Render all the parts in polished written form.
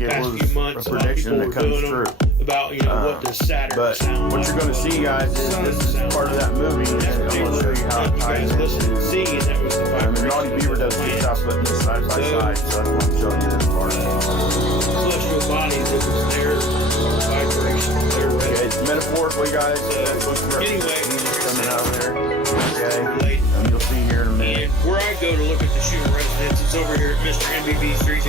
like it past was few months, a prediction that comes true. about what does Saturn But sound what like, you're going to see, guys, is this is part of that movie, and I'm going to show you how it ties into. See, and that was the Naughty Beaver does good stuff, but it's side by side, so that's what I'm showing you this part. celestial bodies that was their vibration, their Okay, metaphorically, guys, look for anyway, coming out of there. Okay, late. and you'll see here in a minute. And where I go to look at the shooting residence, it's over here at Mr. MBB Street.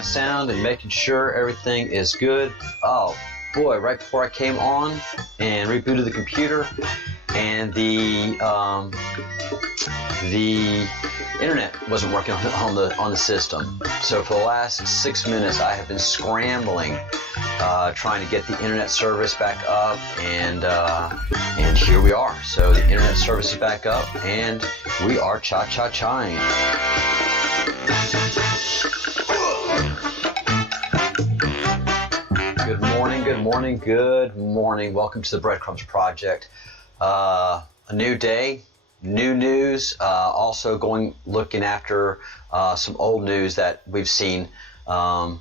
my sound and making sure everything is good. Oh boy, right before I came on and rebooted the computer, and the internet wasn't working on the system. So for the last 6 minutes, I have been scrambling, trying to get the internet service back up, and here we are. So the internet service is back up, and we are cha-cha-chaing. Good morning, good morning, good morning. Welcome to the Breadcrumbs Project. A new day, new news, also looking after some old news that we've seen in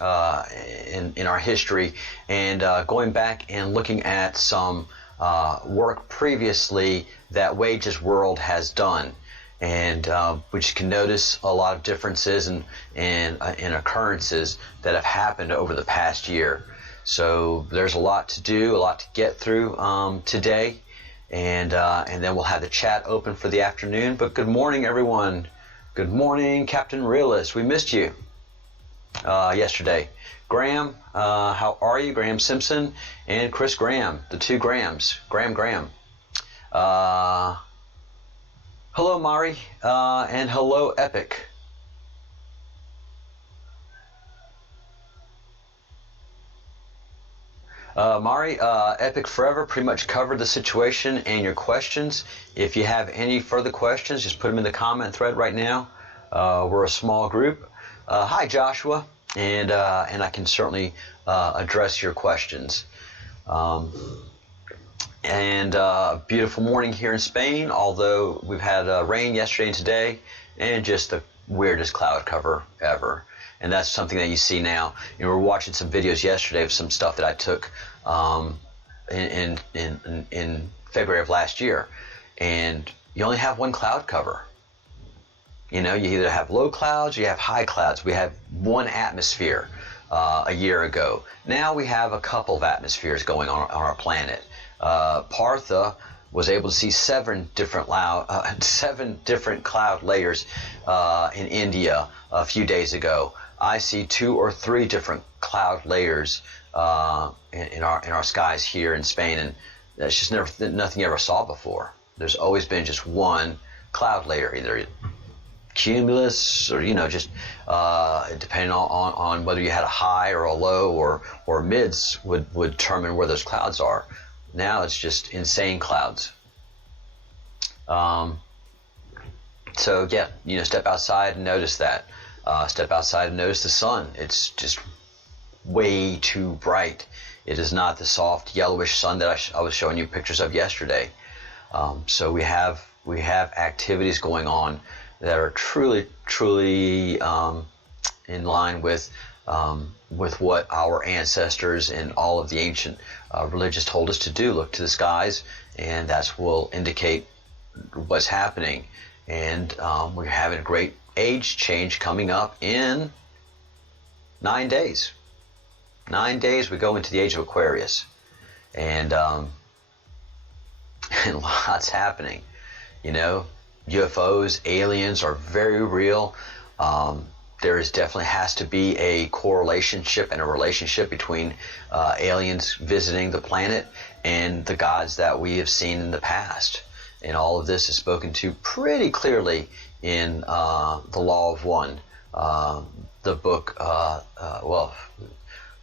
our history, and going back and looking at some work previously that Wages World has done. And we just can notice a lot of differences and occurrences that have happened over the past year. So there's a lot to do, a lot to get through today, and then we'll have the chat open for the afternoon. But good morning, everyone. Good morning, Captain Realist. We missed you yesterday. Graham, how are you? Graham Simpson and Chris Graham, the two Grahams. Graham. Hello, Mari, and hello, Epic. Mari, Epic Forever pretty much covered the situation and your questions. If you have any further questions, just put them in the comment thread right now. We're a small group. Hi, Joshua, and I can certainly address your questions. And beautiful morning here in Spain, although we've had rain yesterday and today, and just the weirdest cloud cover ever. And that's something that you see now. You know, we were watching some videos yesterday of some stuff that I took in February of last year, and you only have one cloud cover. You know, you either have low clouds or you have high clouds. We had one atmosphere a year ago. Now we have a couple of atmospheres going on our planet. Partha was able to see seven different cloud layers in India a few days ago. I see 2 or 3 different cloud layers in our skies here in Spain, and that's just nothing you ever saw before. There's always been just one cloud layer, either cumulus or just depending on whether you had a high or a low or mids would determine where those clouds are. Now it's just insane clouds. So yeah, step outside and notice that. Step outside and notice the sun. It's just way too bright. It is not the soft yellowish sun that I was showing you pictures of yesterday. So we have activities going on that are truly in line with what our ancestors and all of the ancient religions told us to do. Look to the skies, and that will indicate what's happening. And we're having a great age change coming up in 9 days. 9 days we go into the age of Aquarius, and lots happening. UFOs, aliens are very real. There definitely has to be a correlationship and a relationship between aliens visiting the planet and the gods that we have seen in the past. And all of this is spoken to pretty clearly in The Law of One, the book,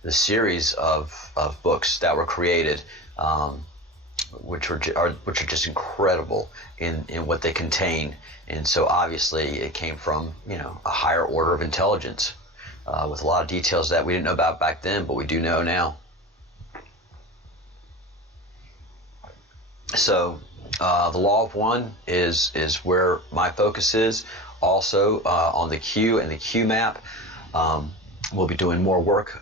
the series of books that were created, which are just incredible in what they contain. And so obviously it came from a higher order of intelligence with a lot of details that we didn't know about back then, but we do know now. So the Law of One is where my focus is. Also on the Q and the Q map. We'll be doing more work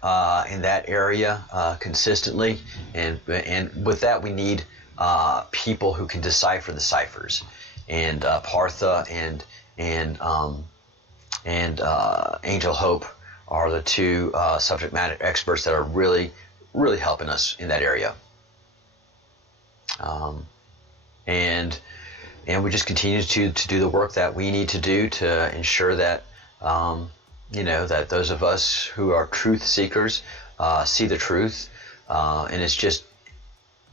in that area consistently, and with that we need people who can decipher the ciphers. And Partha and Angel Hope are the two subject matter experts that are really helping us in that area. And we just continue to do the work that we need to do to ensure that that those of us who are truth seekers see the truth, and it's just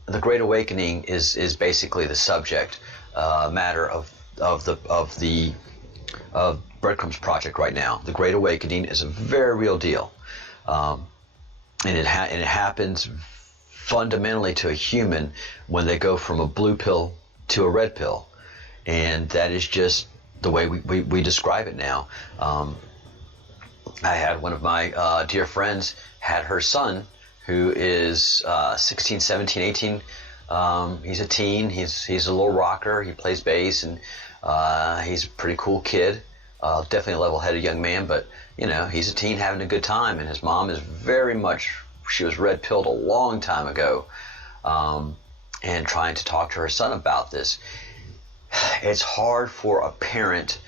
the Great Awakening is basically the subject matter of Breadcrumbs Project right now. The Great Awakening is a very real deal, and it happens fundamentally to a human when they go from a blue pill to a red pill, and that is just the way we describe it now. I had one of my dear friends had her son, who is 16, 17, 18. He's a teen. He's a little rocker. He plays bass, and he's a pretty cool kid. Definitely a level-headed young man, but he's a teen having a good time. And his mom is very much, she was red-pilled a long time ago, and trying to talk to her son about this. It's hard for a parent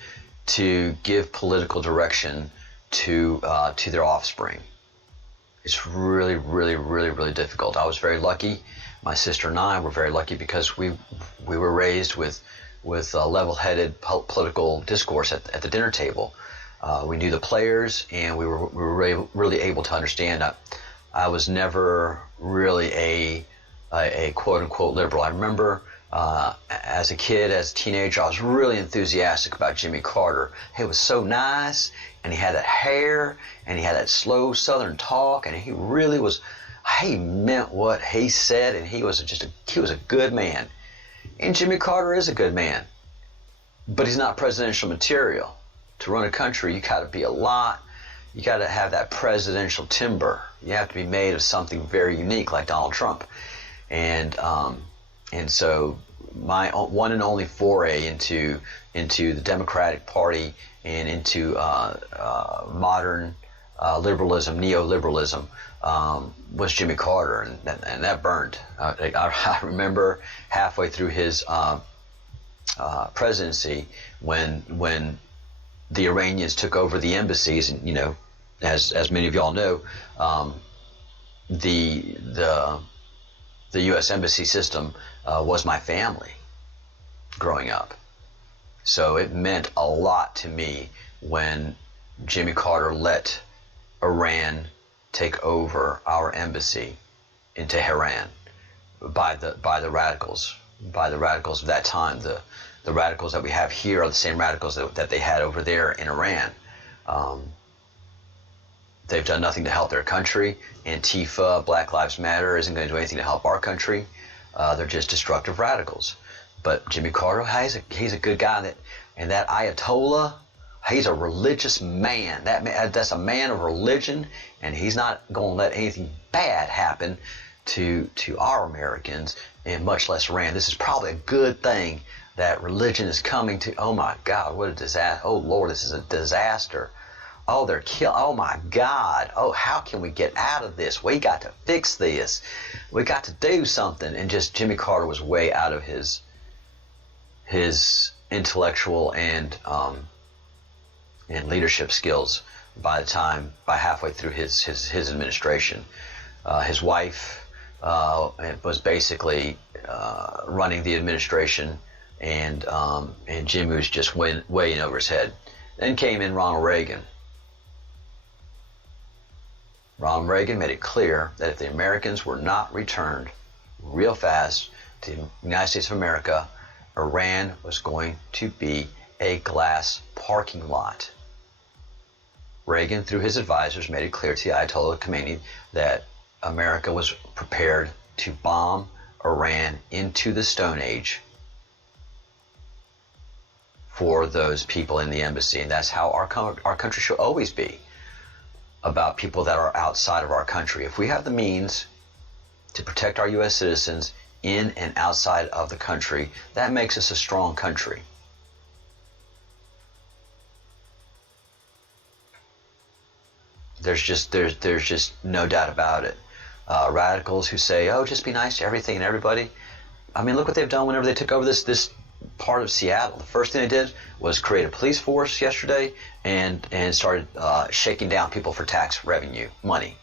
to give political direction to their offspring. It's really, really, really, really difficult. I was very lucky. My sister and I were very lucky because we were raised with level-headed political discourse at the dinner table. We knew the players, and we were really able to understand. I was never really a quote-unquote liberal. I remember as a kid, as a teenager, I was really enthusiastic about Jimmy Carter. He was so nice, and he had that hair, and he had that slow Southern talk, and he really was. He meant what he said, and he was a good man. And Jimmy Carter is a good man, but he's not presidential material. To run a country, you got to be you got to have that presidential timber. You have to be made of something very unique, like Donald Trump. And so my one and only foray into the Democratic Party and into modern liberalism, neoliberalism, was Jimmy Carter, and that burned. I remember halfway through his presidency, when the Iranians took over the embassies, and as many of y'all know, the U.S. embassy system was my family growing up. So it meant a lot to me when Jimmy Carter let Iran take over our embassy in Tehran by the radicals of that time. The radicals that we have here are the same radicals that they had over there in Iran. They've done nothing to help their country. Antifa, Black Lives Matter isn't going to do anything to help our country. They're just destructive radicals. But Jimmy Carter, he's a good guy. And that Ayatollah, he's a religious man. That's a man of religion, and he's not going to let anything bad happen to our Americans, and much less Iran. This is probably a good thing that religion is coming to. Oh my God, what a disaster! Oh Lord, this is a disaster. Oh, they're killing. Oh my God. Oh, how can we get out of this? We got to fix this. We got to do something. And just Jimmy Carter was way out of his intellectual and leadership skills by halfway through his administration. His wife was basically running the administration, and Jimmy was just way in over his head. Then came in Ronald Reagan. Ronald Reagan made it clear that if the Americans were not returned real fast to the United States of America, Iran was going to be a glass parking lot. Reagan, through his advisors, made it clear to the Ayatollah Khomeini that America was prepared to bomb Iran into the Stone Age for those people in the embassy. And that's how our country should always be, about people that are outside of our country. If we have the means to protect our U.S. citizens in and outside of the country, that makes us a strong country. There's just no doubt about it. Radicals who say, "Oh, just be nice to everything and everybody." I mean, look what they've done whenever they took over this part of Seattle. The first thing they did was create a police force yesterday and started shaking down people for tax revenue money.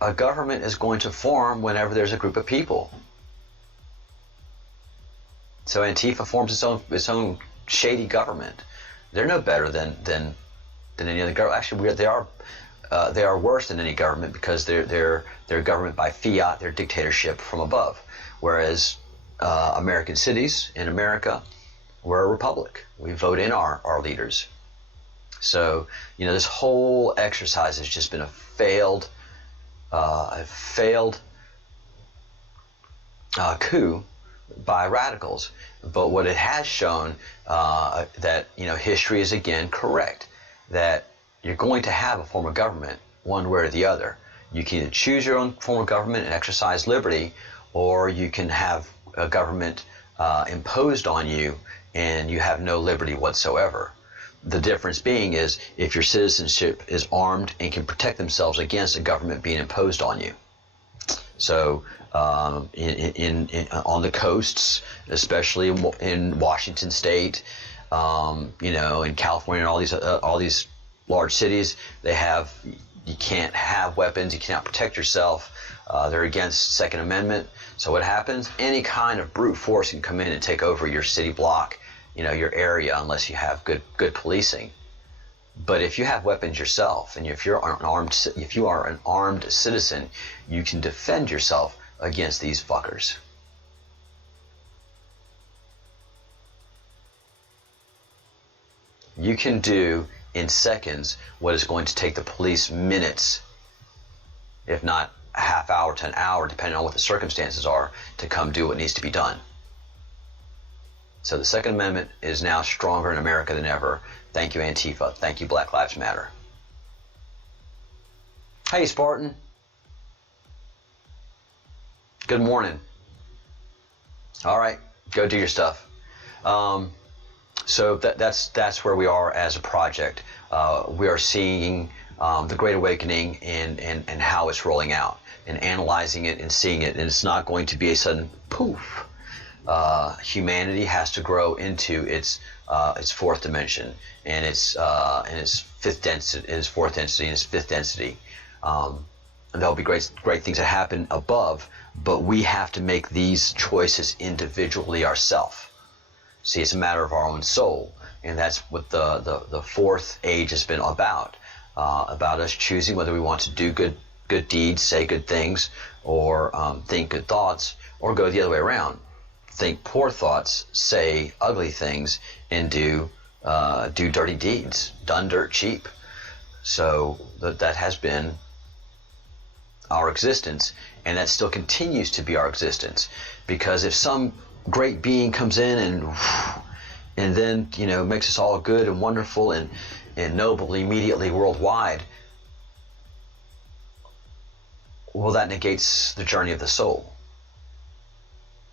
A government is going to form whenever there's a group of people. So Antifa forms its own shady government. They're no better than any other government. Actually, they are worse than any government because they're government by fiat. They're dictatorship from above. Whereas American cities in America, we're a republic. We vote in our leaders. So this whole exercise has just been a failed coup by radicals. But what it has shown that history is again correct, that you're going to have a form of government one way or the other. You can either choose your own form of government and exercise liberty, or you can have a government imposed on you and you have no liberty whatsoever. The difference being is if your citizenship is armed and can protect themselves against a government being imposed on you. So on the coasts, especially in Washington State, in California and all these large cities, you can't have weapons, you cannot protect yourself. They're against Second Amendment. So what happens? Any kind of brute force can come in and take over your city block, your area, unless you have good policing. But if you have weapons yourself, and if you are an armed citizen, you can defend yourself against these fuckers. You can do in seconds what is going to take the police minutes, if not a half hour to an hour, depending on what the circumstances are, to come do what needs to be done. So the Second Amendment is now stronger in America than ever. Thank you, Antifa. Thank you, Black Lives Matter. Hey, Spartan. Good morning. All right, go do your stuff. So that's where we are as a project. We are seeing the Great Awakening and how it's rolling out, and analyzing it and seeing it. And it's not going to be a sudden poof. Humanity has to grow into its fourth dimension and its fifth density, its fourth density, and its fifth density. And there'll be great things that happen above, but we have to make these choices individually ourselves. See, it's a matter of our own soul, and that's what the fourth age has been about us choosing whether we want to do good deeds, say good things, or think good thoughts, or go the other way around. Think poor thoughts, say ugly things, and do dirty deeds, done dirt cheap. So that has been our existence, and that still continues to be our existence. Because if some great being comes in and then makes us all good and wonderful and noble immediately worldwide, well, that negates the journey of the soul.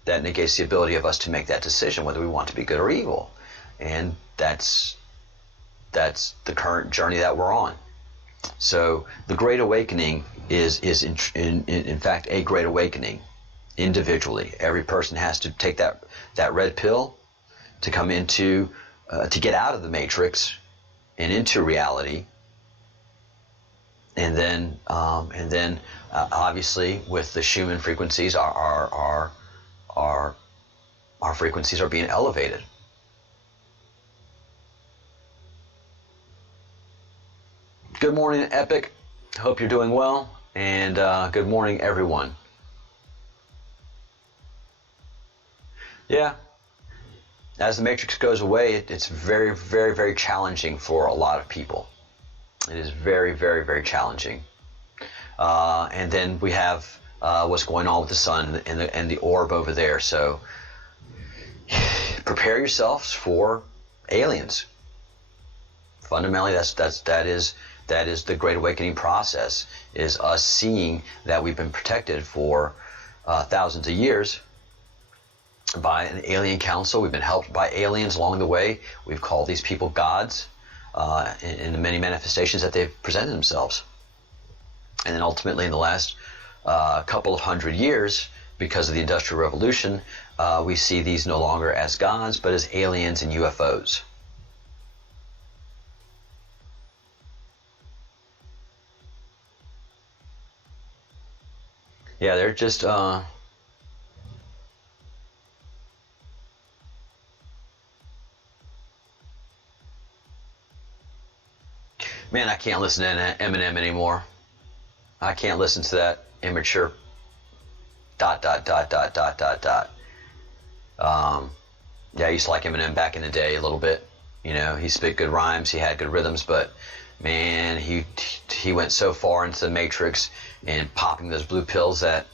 That negates the ability of us to make that decision whether we want to be good or evil, and that's the current journey that we're on. So the Great Awakening is in fact a Great Awakening individually. Every person has to take that red pill to come into to get out of the matrix and into reality, and then obviously with the Schumann frequencies, our frequencies are being elevated. Good morning, Epic. Hope you're doing well, and good morning, everyone. Yeah, as the matrix goes away, it's very, very, very challenging for a lot of people. It is very, very, very challenging. And then we have what's going on with the sun and the orb over there. So prepare yourselves for aliens. Fundamentally, that is the Great Awakening process, is us seeing that we've been protected for thousands of years by an alien council. We've been helped by aliens along the way. We've called these people gods in the many manifestations that they've presented themselves. And then ultimately in the last couple of hundred years, because of the Industrial Revolution, we see these no longer as gods, but as aliens and UFOs. Yeah, they're just Man, I can't listen to Eminem anymore. I can't listen to that immature ... Yeah, I used to like Eminem back in the day a little bit. You know, he spit good rhymes, he had good rhythms, but man, he went so far into the matrix and popping those blue pills that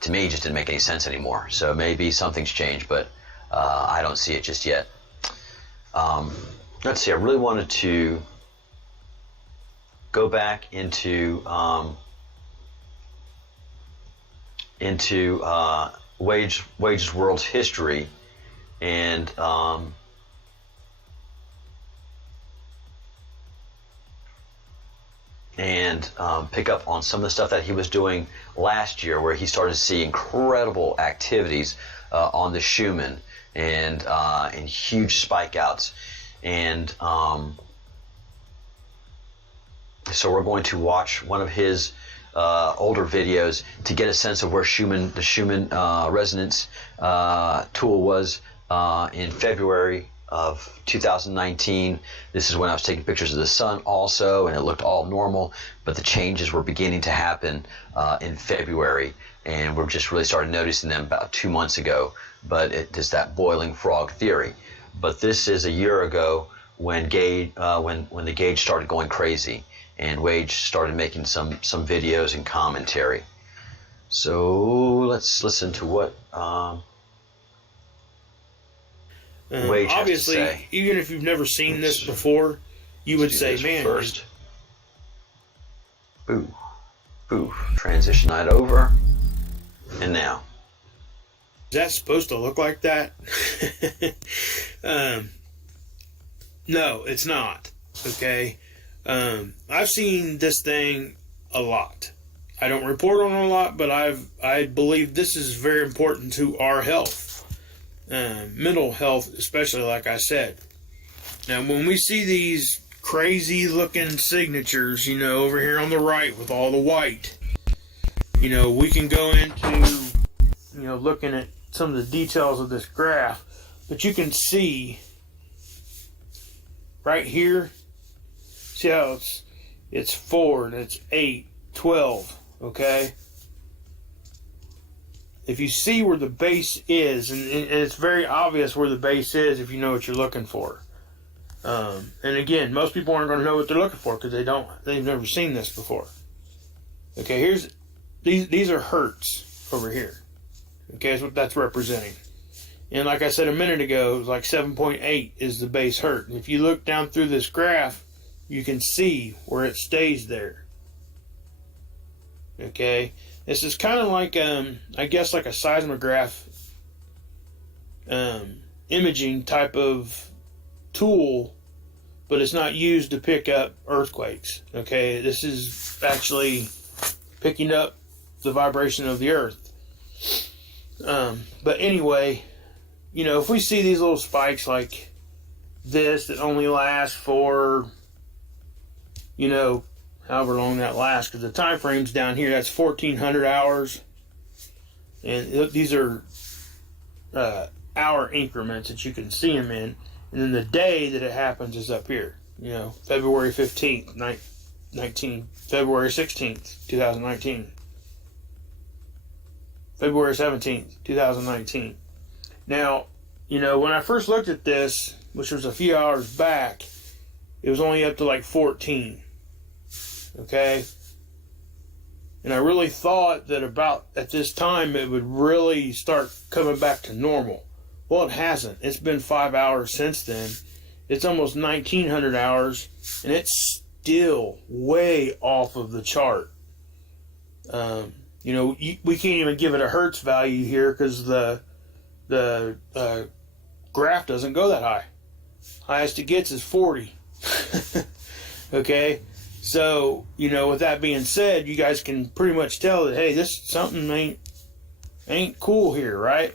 to me just didn't make any sense anymore. So maybe something's changed, but I don't see it just yet. Let's see, I really wanted to go back into Wage's World's history and pick up on some of the stuff that he was doing last year, where he started to see incredible activities on the Schumann and huge spike outs. And so we're going to watch one of his older videos to get a sense of where the Schumann resonance tool was in February of 2019. This is when I was taking pictures of the sun also, and it looked all normal, but the changes were beginning to happen in February, and we're just really started noticing them about 2 months ago. But it's that boiling frog theory. But this is a year ago when when the gauge started going crazy, and Wage started making some videos and commentary. So let's listen to what Wage obviously, has to say. even if you've never seen this before, you would say, man, first. Boo. Transition that over. And now. is that supposed to look like that? No, it's not. Okay. I've seen this thing a lot. I don't report on it a lot, but I believe this is very important to our health. Mental health, especially, like I said. Now, when we see these crazy looking signatures, over here on the right with all the white, we can go into, looking at some of the details of this graph, but you can see right here, see how it's 4 and it's 8, 12, okay? If you see where the base is, and it's very obvious where the base is if you know what you're looking for. And again, most people aren't going to know what they're looking for because they've never seen this before. Okay, these are hertz over here. Okay, that's what that's representing. And like I said a minute ago, it was like 7.8 is the base hertz. And if you look down through this graph, you can see where it stays there. Okay, this is kind of like, I guess, like a seismograph imaging type of tool, but it's not used to pick up earthquakes. Okay, this is actually picking up the vibration of the earth. But anyway, if we see these little spikes like this that only last for, however long that lasts, because the time frame's down here, that's 1400 hours. And these are hour increments that you can see them in. And then the day that it happens is up here. February 15th, February 16th, 2019. February 17th, 2019. Now, when I first looked at this, which was a few hours back, it was only up to like 14. Okay? And I really thought that about at this time it would really start coming back to normal. Well, it hasn't. It's been 5 hours since then. It's almost 1900 hours, and it's still way off of the chart. We can't even give it a hertz value here because the graph doesn't go that high. Highest it gets is 40. Okay? So, with that being said, you guys can pretty much tell that, hey, something ain't cool here, right?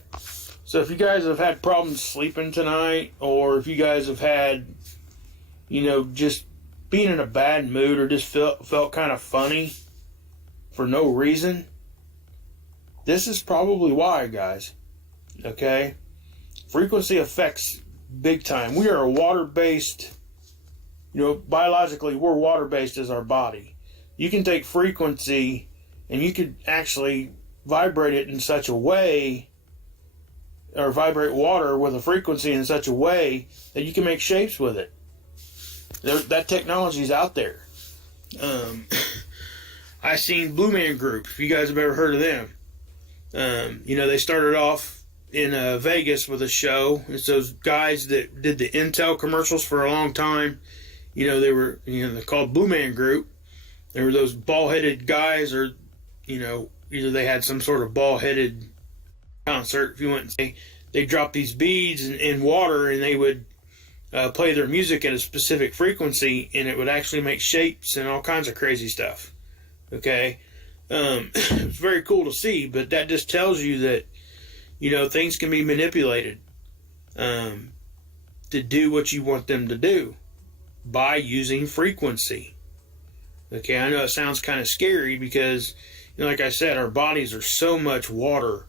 So if you guys have had problems sleeping tonight, or if you guys have had, just being in a bad mood, or just felt kind of funny for no reason, this is probably why, guys. Okay? Frequency affects big time. We are a water-based biologically, we're water-based as our body. You can take frequency and you could actually vibrate it in such a way, or vibrate water with a frequency in such a way that you can make shapes with it. That technology is out there. I seen Blue Man Group, if you guys have ever heard of them. They started off in Vegas with a show. It's those guys that did the Intel commercials for a long time. They were, they're called Blue Man Group. They were those ball-headed guys, or, either they had some sort of ball-headed concert, if you went and say. They dropped these beads in water, and they would play their music at a specific frequency, and it would actually make shapes and all kinds of crazy stuff. Okay? It's very cool to see, but that just tells you that, things can be manipulated to do what you want them to do by using frequency. Okay, I know it sounds kind of scary because, like I said, our bodies are so much water.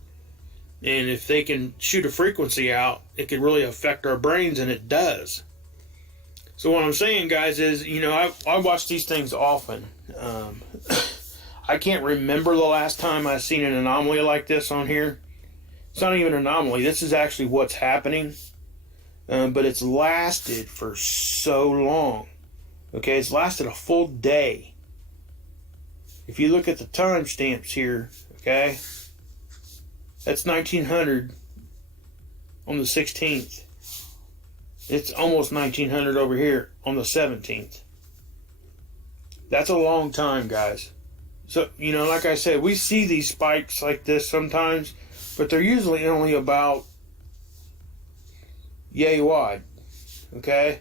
And if they can shoot a frequency out, it could really affect our brains, and it does. So what I'm saying, guys, is, I watch these things often. I can't remember the last time I've seen an anomaly like this on here. It's not even an anomaly. This is actually what's happening. But it's lasted for so long. Okay, it's lasted a full day. If you look at the timestamps here, okay, that's 1900 on the 16th. It's almost 1900 over here on the 17th. That's a long time, guys. So, like I said, we see these spikes like this sometimes, but they're usually only about yay wide, okay?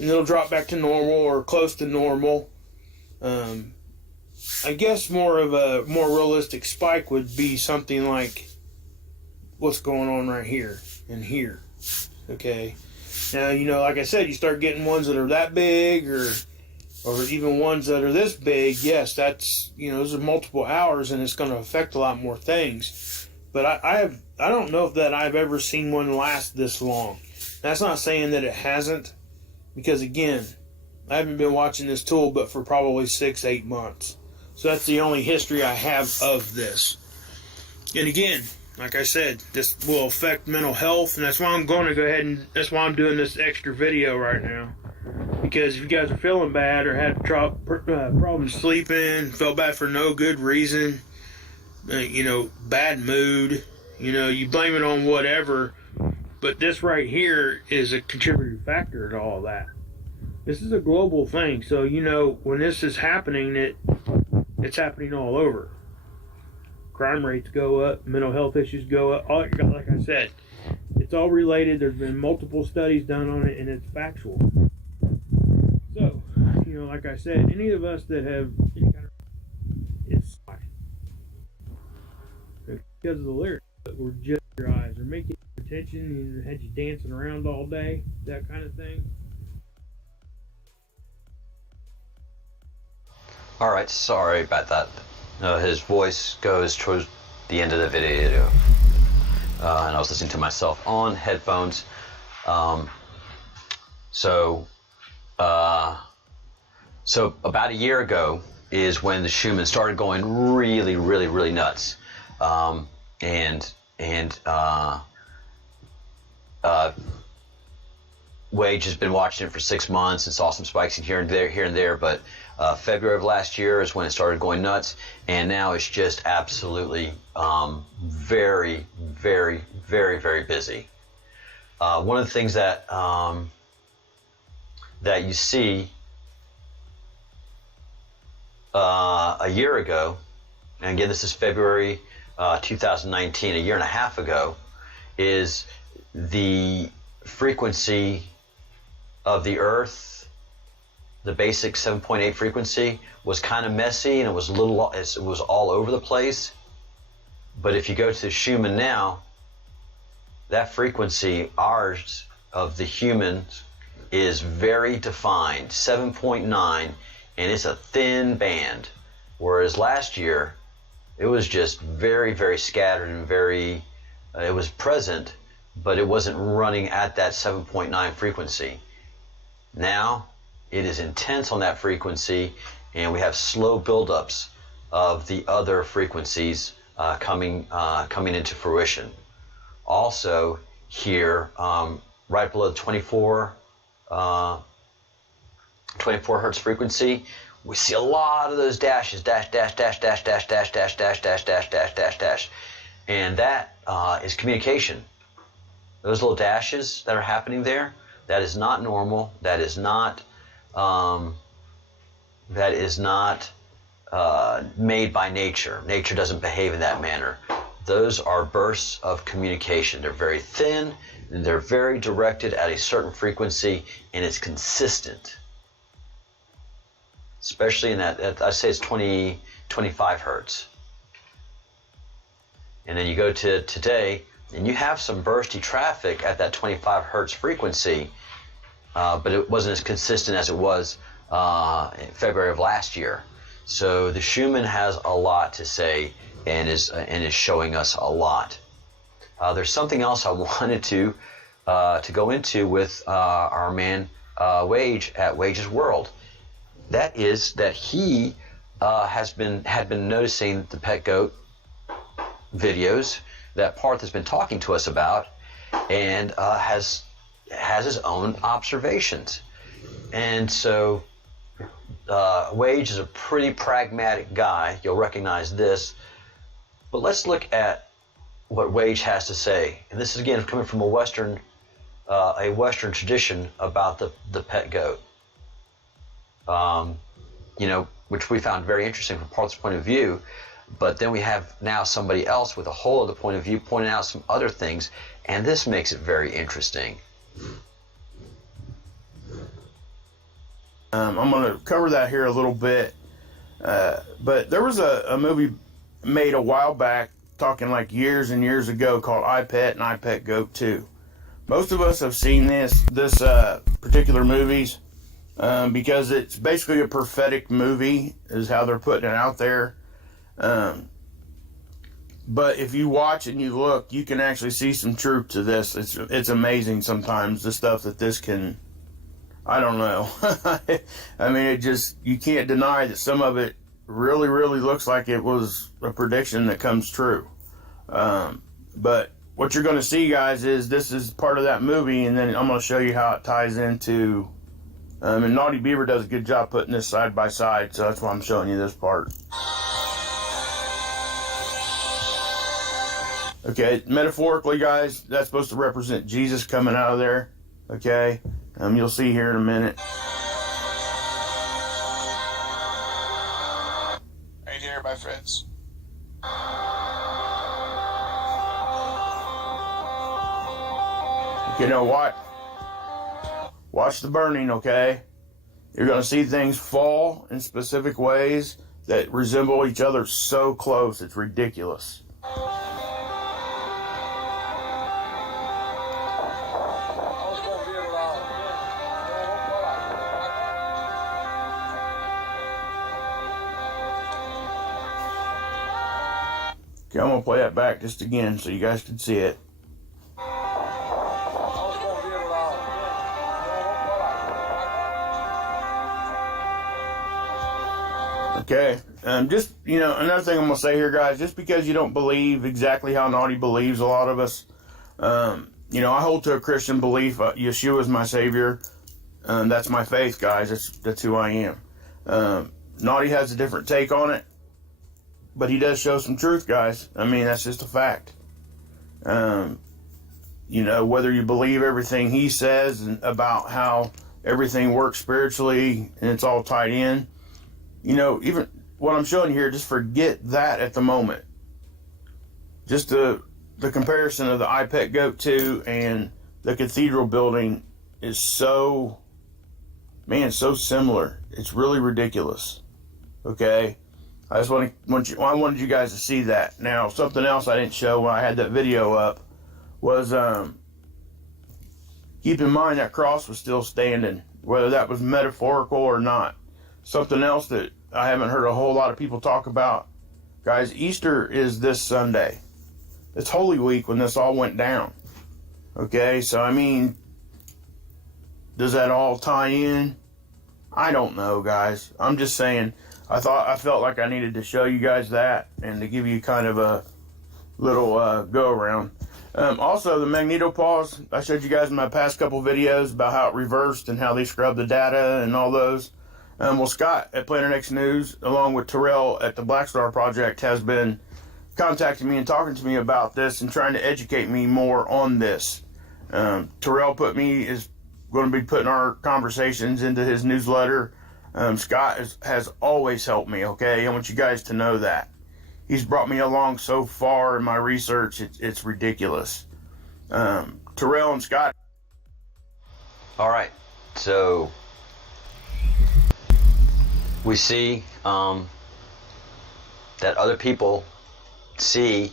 And it'll drop back to normal or close to normal. I guess more realistic spike would be something like what's going on right here and here, okay? Now, like I said, you start getting ones that are that big, or even ones that are this big. Yes, that's, those are multiple hours, and it's going to affect a lot more things. But I don't know if that I've ever seen one last this long. That's not saying that it hasn't, because again, I haven't been watching this tool but for probably 6-8 months. So that's the only history I have of this. And again, like I said, this will affect mental health, and that's why I'm going to go ahead and that's why I'm doing this extra video right now. Because if you guys are feeling bad or had problems sleeping, felt bad for no good reason, bad mood, you blame it on whatever, but this right here is a contributing factor to all that. This is a global thing, so when this is happening, it's happening all over. Crime rates go up, mental health issues go up. Like I said, it's all related. There's been multiple studies done on it, and it's factual. So, like I said, any of us that have any kind of, it's fine. Because of the lyrics, or just your eyes, or making your attention and had you dancing around all day, that kind of thing. All right, sorry about that. His voice goes towards the end of the video, and I was listening to myself on headphones. So about a year ago is when the Schumann started going really, really, really nuts, Wage has been watching it for 6 months and saw some spikes in here and there, but February of last year is when it started going nuts, and now it's just absolutely very, very, very, very busy. One of the things that you see a year ago, and again this is February 2019, a year and a half ago, is the frequency of the Earth, the basic 7.8 frequency, was kind of messy, and it was all over the place. But if you go to Schumann now, that frequency, ours, of the humans, is very defined, 7.9, and it's a thin band. Whereas last year, it was just very, very scattered and very, it was present, but it wasn't running at that 7.9 frequency. Now it is intense on that frequency, and we have slow buildups of the other frequencies coming into fruition. Also here, right below the 24 hertz frequency, we see a lot of those dashes, dash, dash, dash, dash, dash, dash, dash, dash, dash, dash, dash, dash, dash, and that is communication. Those little dashes that are happening there, that is not normal. That is not made by nature. Nature doesn't behave in that manner. Those are bursts of communication. They're very thin, and they're very directed at a certain frequency, and it's consistent. Especially in that I say it's 25 hertz. And then you go to today, and you have some bursty traffic at that 25 hertz frequency, but it wasn't as consistent as it was in February of last year. So the Schumann has a lot to say and is showing us a lot. There's something else I wanted to go into with our man Wage at Wage's World. That is that he had been noticing the pet goat videos that Parth has been talking to us about, and has his own observations. And so Wage is a pretty pragmatic guy. You'll recognize this. But let's look at what Wage has to say. And this is again coming from a Western tradition about the pet goat. Which we found very interesting from Parth's point of view. But then we have now somebody else with a whole other point of view pointing out some other things, and this makes it very interesting. I'm going to cover that here a little bit, but there was a movie made a while back, talking like years and years ago, called iPet and iPet Goat 2. Most of us have seen this particular movies because it's basically a prophetic movie, is how they're putting it out there. But if you watch and you look, you can actually see some truth to this. It's amazing sometimes, the stuff that this can, I don't know. I mean, you can't deny that some of it really, really looks like it was a prediction that comes true. But what you're going to see, guys, is this is part of that movie, and then I'm going to show you how it ties into, and Naughty Beaver does a good job putting this side by side, so that's why I'm showing you this part. Okay, metaphorically, guys, that's supposed to represent Jesus coming out of there. Okay, you'll see here in a minute. Right here by Fritz. You know what? Watch the burning, okay? You're going to see things fall in specific ways that resemble each other so close, it's ridiculous. Okay, I'm going to play that back just again so you guys can see it. Okay, just, another thing I'm going to say here, guys, just because you don't believe exactly how Naughty believes, a lot of us, I hold to a Christian belief. Yeshua is my Savior. That's my faith, guys. That's who I am. Naughty has a different take on it, but he does show some truth, guys. I mean, that's just a fact. Whether you believe everything he says and about how everything works spiritually and it's all tied in, even what I'm showing you here, just forget that at the moment. Just the comparison of the iPet Goat 2 and the cathedral building is so similar. It's really ridiculous. Okay? I just I wanted you guys to see that. Now, something else I didn't show when I had that video up was, keep in mind that cross was still standing, whether that was metaphorical or not. Something else that I haven't heard a whole lot of people talk about, guys, Easter is this Sunday. It's Holy Week when this all went down. Okay, so I mean, does that all tie in? I don't know, guys. I'm just saying, I felt like I needed to show you guys that and to give you kind of a little go around. Also, the magnetopause, I showed you guys in my past couple videos about how it reversed and how they scrubbed the data and all those. Well, Scott at Planet X News, along with Terrell at the Black Star Project, has been contacting me and talking to me about this and trying to educate me more on this. Terrell is going to be putting our conversations into his newsletter. Scott has always helped me, okay? I want you guys to know that. He's brought me along so far in my research, it's ridiculous. Terrell and Scott. All right, so we see that other people see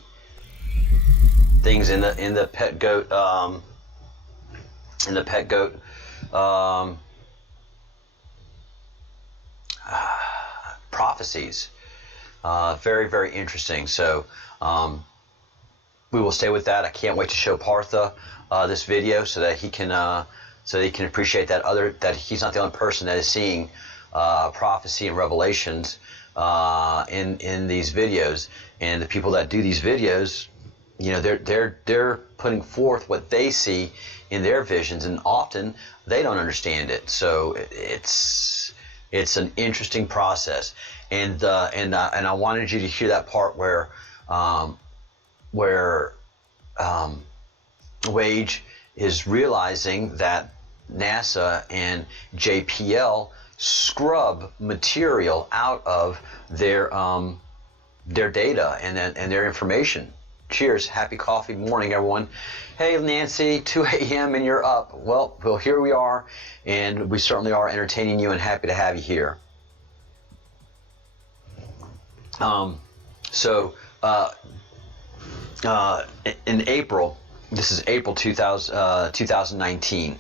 things in the pet goat prophecies. Very, very interesting. So we will stay with that. I can't wait to show Partha this video so that he can appreciate that he's not the only person that is seeing prophecy and revelations in these videos. And the people that do these videos, you know, they're putting forth what they see in their visions, and often they don't understand it. So it's an interesting process. And I wanted you to hear that part where Wage is realizing that NASA and JPL scrub material out of their data and their information. Cheers. Happy coffee morning, everyone. Hey, Nancy, 2 a.m. and you're up. Well, here we are, and we certainly are entertaining you and happy to have you here. In April, this is April 2019,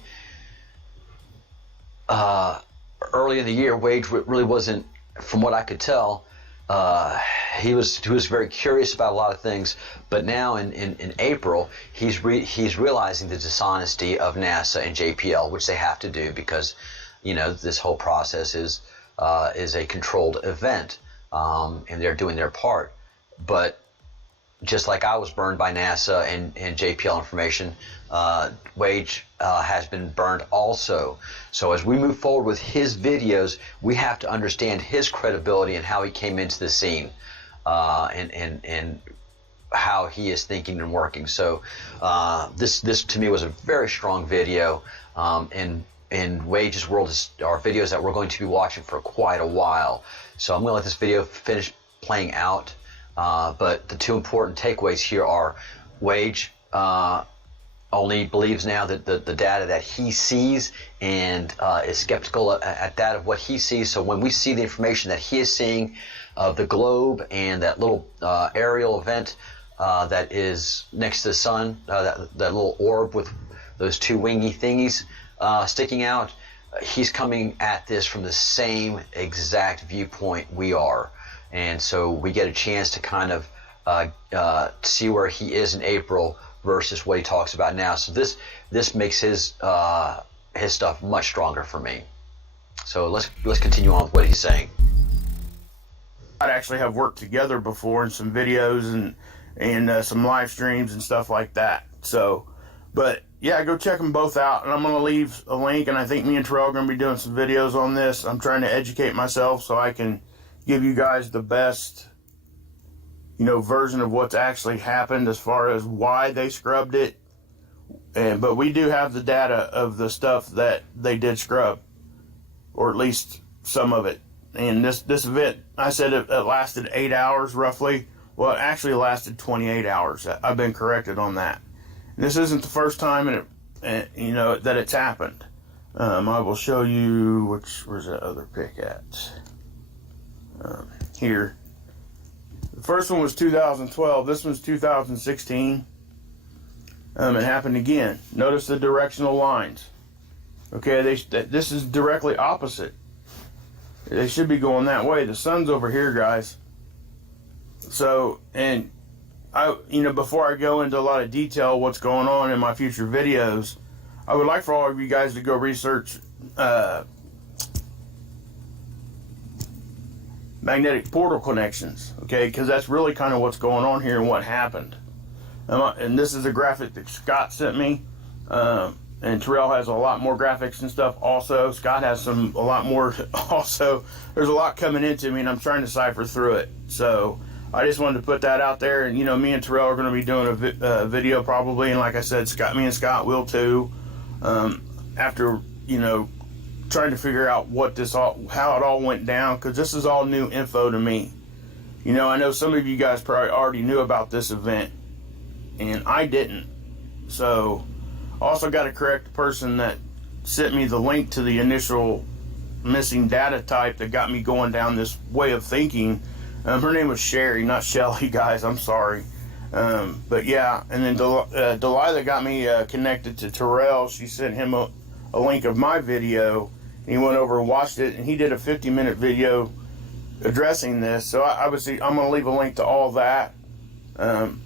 early in the year, Wage really wasn't, from what I could tell, he was very curious about a lot of things, but now in April, he's realizing the dishonesty of NASA and JPL, which they have to do because, you know, this whole process is a controlled event, and they're doing their part. But just like I was burned by NASA and JPL information, Wage has been burned also. So as we move forward with his videos, we have to understand his credibility and how he came into the scene, and how he is thinking and working. So this to me was a very strong video, and in Wage's world are videos that we're going to be watching for quite a while. So I'm going to let this video finish playing out. But the two important takeaways here are Wage only believes now that the data that he sees, and is skeptical at that of what he sees. So when we see the information that he is seeing of the globe and that little aerial event that is next to the sun, that little orb with those two wingy thingies sticking out, he's coming at this from the same exact viewpoint we are. And so we get a chance to kind of see where he is in April versus what he talks about now. So this makes his stuff much stronger for me. So let's continue on with what he's saying. I'd actually have worked together before in some videos and some live streams and stuff like that. So, but yeah, go check them both out. And I'm going to leave a link, and I think me and Terrell are going to be doing some videos on this. I'm trying to educate myself so I can give you guys the best, version of what's actually happened as far as why they scrubbed it. But we do have the data of the stuff that they did scrub, or at least some of it. And this event, I said it lasted 8 hours roughly. Well, it actually lasted 28 hours. I've been corrected on that. And this isn't the first time that it's happened. I will show you where's that other pic at? Here. The first one was 2012. This one's 2016. It happened again. Notice the directional lines. Okay, this is directly opposite. They should be going that way. The sun's over here, guys. So, and before I go into a lot of detail what's going on in my future videos, I would like for all of you guys to go research magnetic portal connections, okay? Because that's really kind of what's going on here and what happened. And this is a graphic that Scott sent me. And Terrell has a lot more graphics and stuff also. Scott has a lot more also. There's a lot coming into me, and I'm trying to cipher through it. So I just wanted to put that out there. And, me and Terrell are going to be doing a video probably. And like I said, me and Scott will too. After, trying to figure out how it all went down, because this is all new info to me. I know some of you guys probably already knew about this event, and I didn't. So also got to correct the person that sent me the link to the initial missing data type that got me going down this way of thinking. Her name was Sherry, not Shelly, guys. I'm sorry. But yeah, and then Delilah got me connected to Terrell. She sent him a link of my video, and he went over and watched it, and he did a 50-minute video addressing this. So I'm going to leave a link to all that.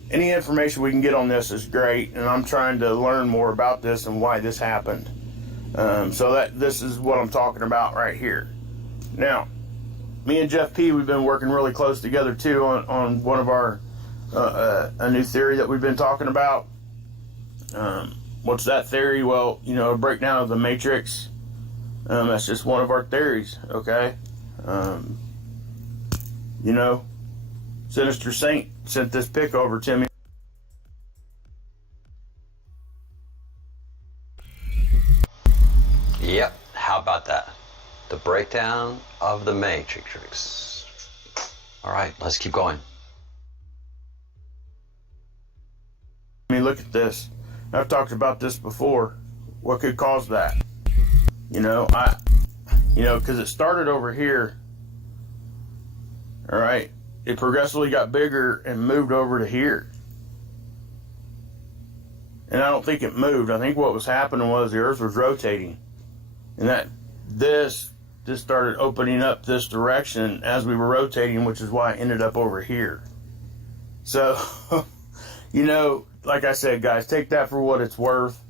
Any information we can get on this is great, and I'm trying to learn more about this and why this happened. So this is what I'm talking about right here. Now, me and Jeff P, we've been working really close together too on one of our a new theory that we've been talking about. What's that theory? Well, a breakdown of the matrix. That's just one of our theories, okay? Sinister Saint sent this pic over to me. Yep, how about that? The breakdown of the matrix. All right, let's keep going. Look at this. I've talked about this before. What could cause that? Because it started over here. All right. It progressively got bigger and moved over to here. And I don't think it moved. I think what was happening was the Earth was rotating. And this just started opening up this direction as we were rotating, which is why I ended up over here. So, like I said, guys, take that for what it's worth.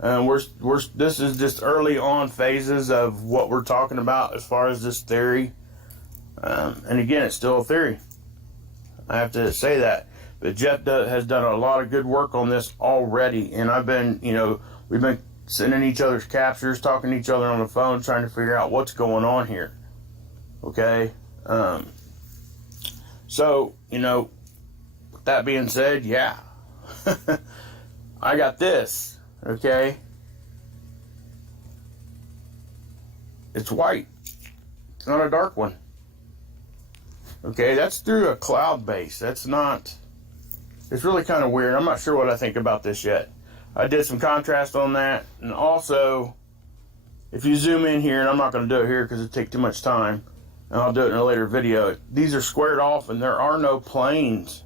This is just early on phases of what we're talking about as far as this theory. And again, it's still a theory. I have to say that. But Jeff has done a lot of good work on this already. And we've been sending each other's captures, talking to each other on the phone, trying to figure out what's going on here. Okay? So, with that being said, yeah. I got this. Okay? It's white. It's not a dark one. Okay, that's through a cloud base. It's really kind of weird. I'm not sure what I think about this yet. I did some contrast on that. And also, if you zoom in here, and I'm not going to do it here because it'd take too much time, and I'll do it in a later video. These are squared off, and there are no planes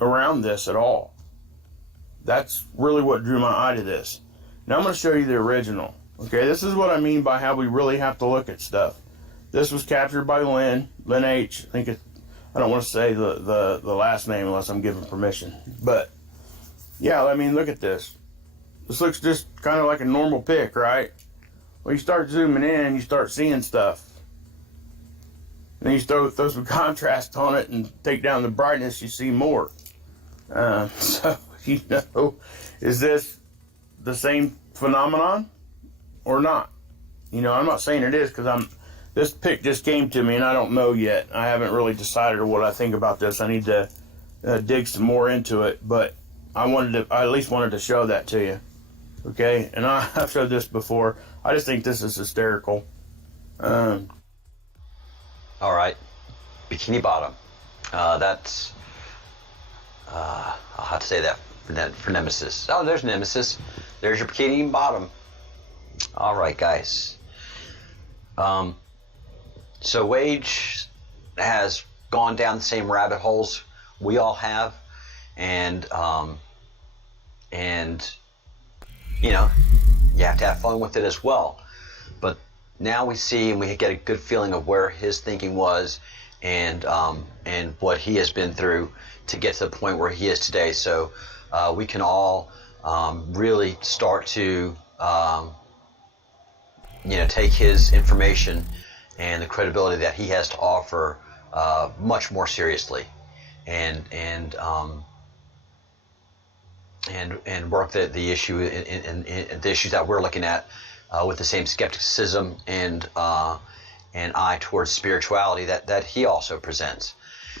around this at all. That's really what drew my eye to this. Now I'm going to show you the original. Okay, this is what I mean by how we really have to look at stuff. This was captured by Lynn H. I don't want to say the last name unless I'm given permission. But yeah, look at this. This looks just kind of like a normal pic, right? Well, you start zooming in, you start seeing stuff. And then you throw some contrast on it and take down the brightness, you see more. So, is this the same phenomenon or not? I'm not saying it is because this pic just came to me and I don't know yet. I haven't really decided what I think about this. I need to dig some more into it, but I at least wanted to show that to you. Okay, and I've showed this before. I just think this is hysterical. All right, Bikini Bottom. That's I'll have to say that for Nemesis. Oh, there's Nemesis. There's your Bikini Bottom. All right, guys. So Wage has gone down the same rabbit holes we all have, and you have to have fun with it as well. But now we see and we get a good feeling of where his thinking was, and what he has been through to get to the point where he is today. So we can all really start to take his information and the credibility that he has to offer much more seriously, and work the issue in the issues that we're looking at with the same skepticism and eye towards spirituality that he also presents,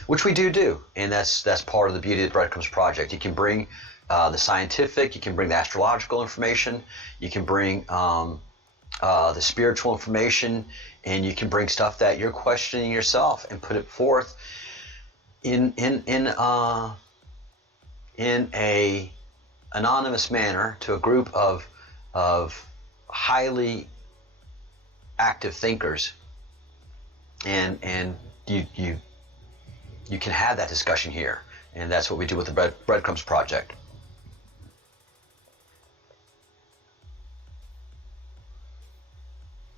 which we do, and that's part of the beauty of the Breadcrumbs Project. You can bring the scientific, you can bring the astrological information, you can bring the spiritual information, and you can bring stuff that you're questioning yourself and put it forth in a anonymous manner to a group of highly active thinkers, and you can have that discussion here, and that's what we do with the Breadcrumbs Project.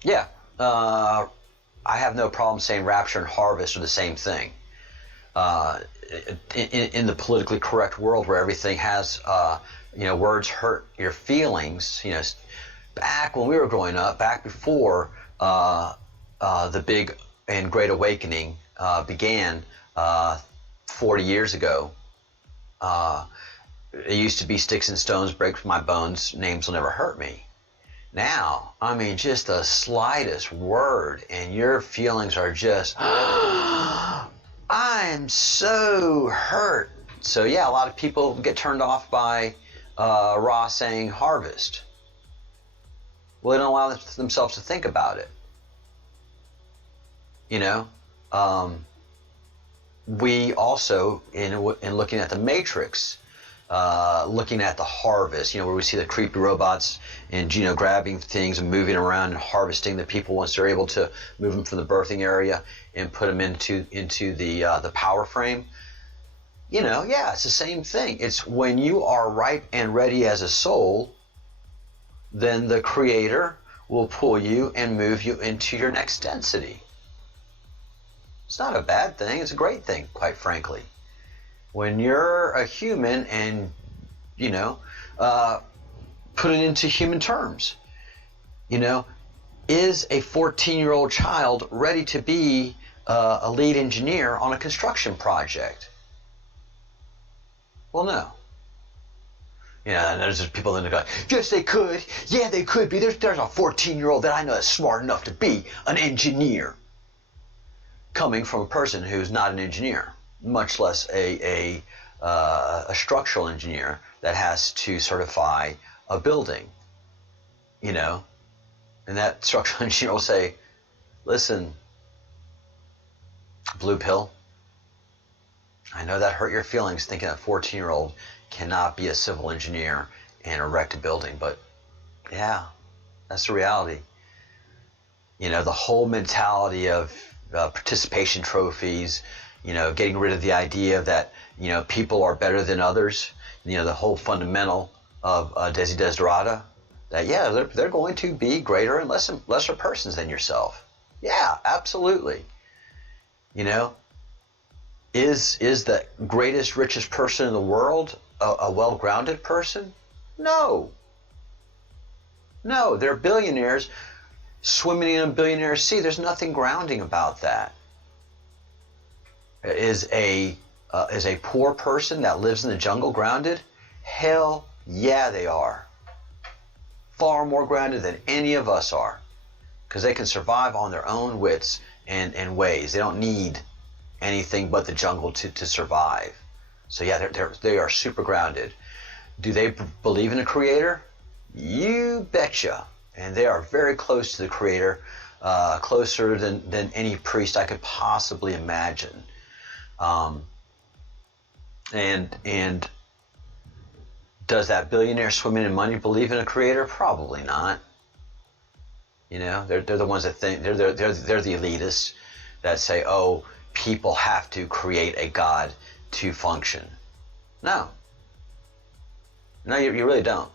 Yeah, I have no problem saying rapture and harvest are the same thing. In the politically correct world where everything has, words hurt your feelings, back when we were growing up, back before the big and great awakening began 40 years ago, it used to be sticks and stones break my bones, names will never hurt me. Now, I mean, just the slightest word and your feelings are just, I'm so hurt. So yeah, a lot of people get turned off by Ra saying harvest. Well, they don't allow themselves to think about it. We also, in looking at the Matrix, looking at the harvest, where we see the creepy robots and grabbing things and moving around and harvesting the people once they're able to move them from the birthing area and put them into the power frame. It's the same thing. It's when you are ripe and ready as a soul, then the Creator will pull you and move you into your next density. It's not a bad thing. It's a great thing, quite frankly. When you're a human and, put it into human terms, is a 14-year-old child ready to be a lead engineer on a construction project? Well, no. And there's just people that go, yes, they could. Yeah, they could be. There's a 14-year-old that I know is smart enough to be an engineer, coming from a person who's not an engineer, much less a structural engineer that has to certify a building, and that structural engineer will say, listen, blue pill, I know that hurt your feelings thinking that 14-year-old cannot be a civil engineer and erect a building, but yeah, that's the reality. The whole mentality of participation trophies, getting rid of the idea that, people are better than others, the whole fundamental of Desi Desiderata, that, yeah, they're going to be greater and lesser persons than yourself. Yeah, absolutely. Is the greatest, richest person in the world a well-grounded person? No. No, they're billionaires swimming in a billionaire sea. There's nothing grounding about that. Is a poor person that lives in the jungle grounded? Hell yeah, they are. Far more grounded than any of us are, because they can survive on their own wits and ways. They don't need anything but the jungle to survive. So yeah, they are super grounded. Do they believe in a creator? You betcha. And they are very close to the Creator, closer than any priest I could possibly imagine. And does that billionaire swimming in money believe in a Creator? Probably not. They're the ones that think they're the elitists that say, oh, people have to create a God to function. No, you really don't.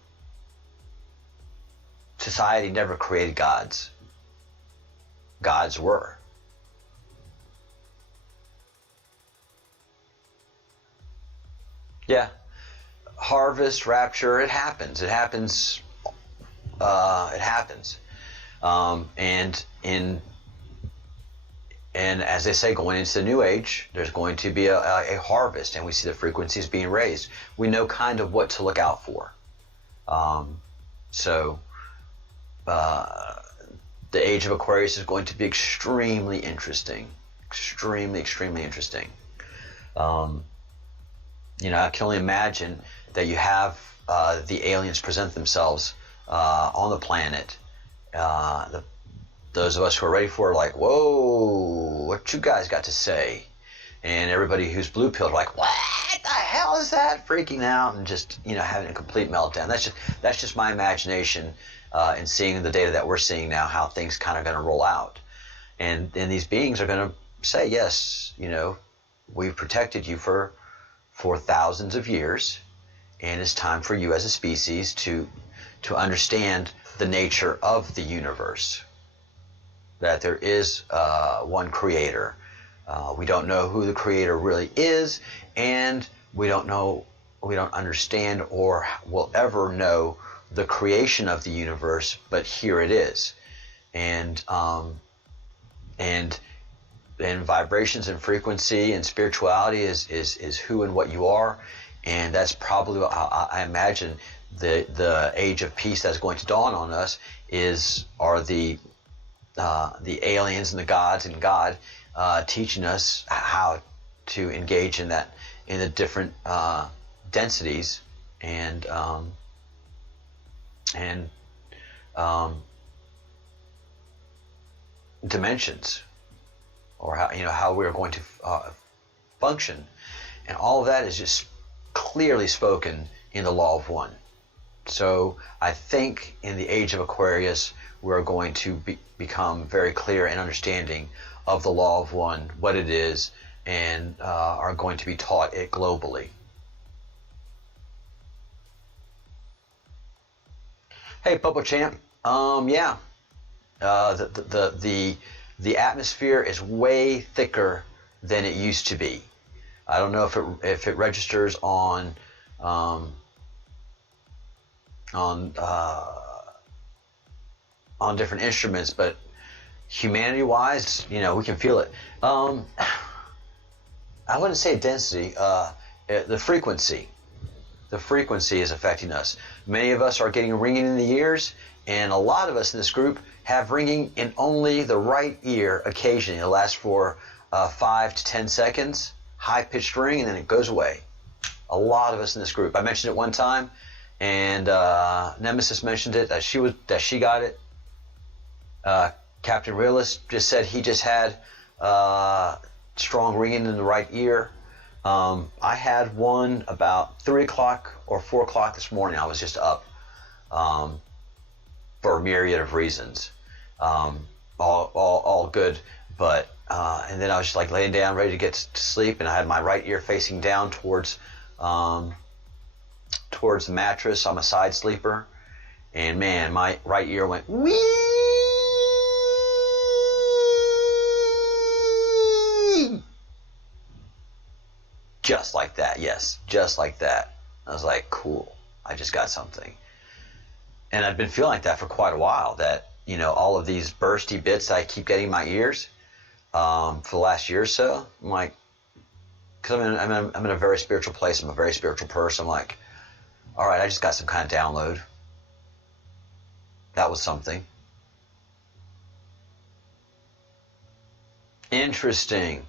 Society never created gods. Gods were. Yeah. harvest, rapture, it happens. It happens. It happens. And as they say, going into the new age, there's going to be a harvest, and we see the frequencies being raised. We know kind of what to look out for. The age of Aquarius is going to be extremely interesting. Extremely interesting. I can only imagine that you have the aliens present themselves on the planet. Those of us who are ready for it are like, whoa, what you guys got to say? And everybody who's blue-pilled are like, what the hell is that? Freaking out and just, having a complete meltdown. That's just my imagination and seeing the data that we're seeing now, how things kind of going to roll out. And these beings are going to say, yes, we've protected you for thousands of years, and it's time for you as a species to understand the nature of the universe, that there is one creator. We don't know who the creator really is, and we don't understand or will ever know the creation of the universe, but here it is. And vibrations and frequency and spirituality is who and what you are, and that's probably what I imagine the age of peace that's going to dawn on us are the aliens and the gods and God teaching us how to engage in the different densities and dimensions, or how we're going to function, and all of that is just clearly spoken in the Law of One. So I think in the age of Aquarius, we're going to become very clear and understanding of the Law of One, what it is, and are going to be taught it globally. Hey, Popo Champ. The atmosphere is way thicker than it used to be. I don't know if it registers on different instruments, but humanity-wise, we can feel it. I wouldn't say density. The frequency. The frequency is affecting us. Many of us are getting ringing in the ears, and a lot of us in this group have ringing in only the right ear occasionally. It lasts for 5 to 10 seconds, high-pitched ring, and then it goes away. A lot of us in this group. I mentioned it one time, and Nemesis mentioned it, that she got it. Captain Realist just said he just had strong ringing in the right ear. I had one about 3 o'clock or 4 o'clock this morning. I was just up for a myriad of reasons. All good, but and then I was just like laying down ready to get to sleep, and I had my right ear facing down towards the mattress. I'm a side sleeper, and man, my right ear went wee. Just like that, yes, just like that. I was like, cool, I just got something. And I've been feeling like that for quite a while, that, all of these bursty bits that I keep getting in my ears for the last year or so. I'm like, because I'm in a very spiritual place, I'm a very spiritual person. I'm like, all right, I just got some kind of download. That was something. Interesting.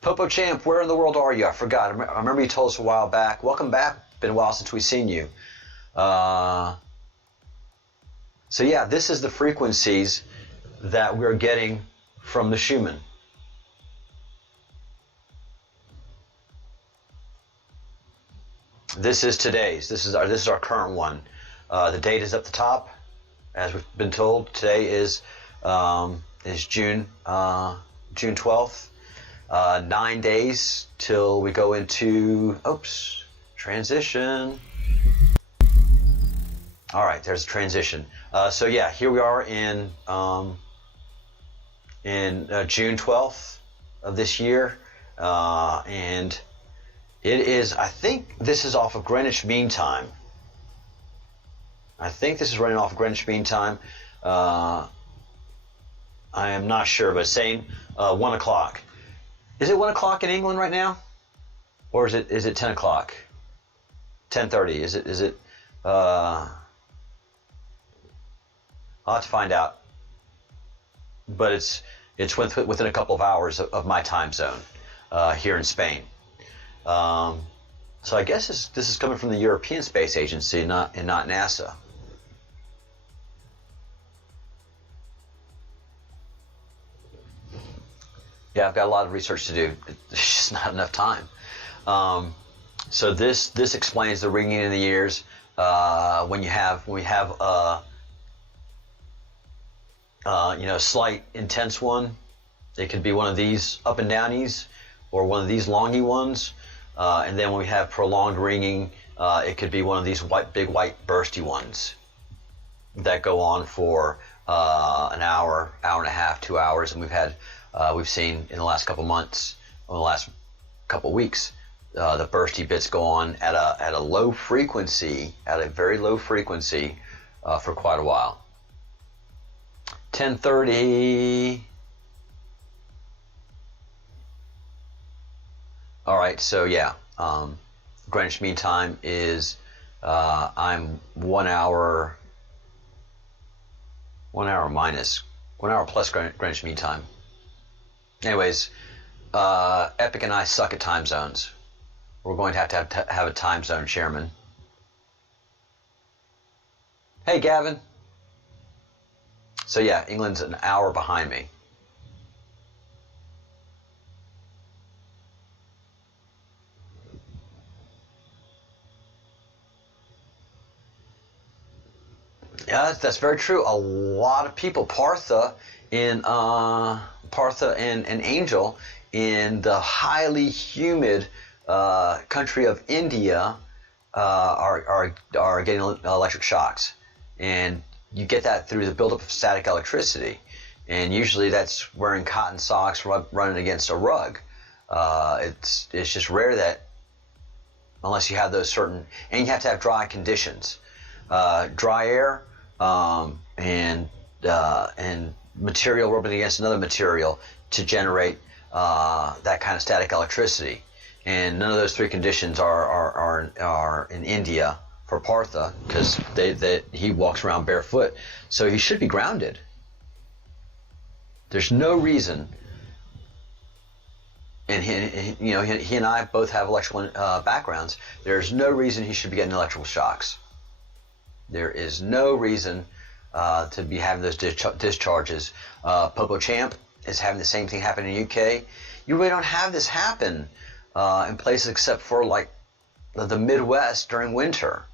Popo Champ, where in the world are you? I forgot. I remember you told us a while back. Welcome back. Been a while since we've seen you. So yeah, this is the frequencies that we're getting from the Schumann. This is today's. This is our current one. The date is up the top, as we've been told. Today is June 12th. 9 days till we go into transition. All right, there's a transition. So yeah, here we are in June 12th, of this year, and it is. I think this is off of Greenwich Mean Time. I think this is running off of Greenwich Mean Time. I am not sure, but it's saying 1 o'clock. Is it 1 o'clock in England right now, or is it 10 o'clock? 10:30? Is it? I'll have to find out. But it's within a couple of hours of my time zone here in Spain. So I guess this is coming from the European Space Agency, not NASA. Yeah, I've got a lot of research to do. There's just not enough time. So this explains the ringing in the ears when we have slight intense one. It could be one of these up and downies or one of these longy ones. And then when we have prolonged ringing, it could be one of these big white bursty ones that go on for an hour, hour and a half, 2 hours. And we've seen in the last couple months, or the last couple weeks, the bursty bits go on at a low frequency, at a very low frequency for quite a while. 10:30. All right, so yeah, Greenwich Mean Time is I'm 1 hour plus Greenwich Mean Time. Anyways, Epic and I suck at time zones. We're going to have a time zone chairman. Hey, Gavin. So yeah, England's an hour behind me. Yeah, that's very true. A lot of people, Partha and Angel, in the highly humid country of India, are getting electric shocks, and you get that through the buildup of static electricity, and usually that's wearing cotton socks, running against a rug. It's just rare that, unless you have those certain, and you have to have dry conditions, dry air, and material rubbing against another material to generate that kind of static electricity. And none of those three conditions are in India for Partha, because he walks around barefoot, so he should be grounded. There's no reason, and he and I both have electrical backgrounds. There's no reason he should be getting electrical shocks. There is no reason to be having those discharges. Popo Champ is having the same thing happen in the UK. You really don't have this happen in places except for like the Midwest during winter,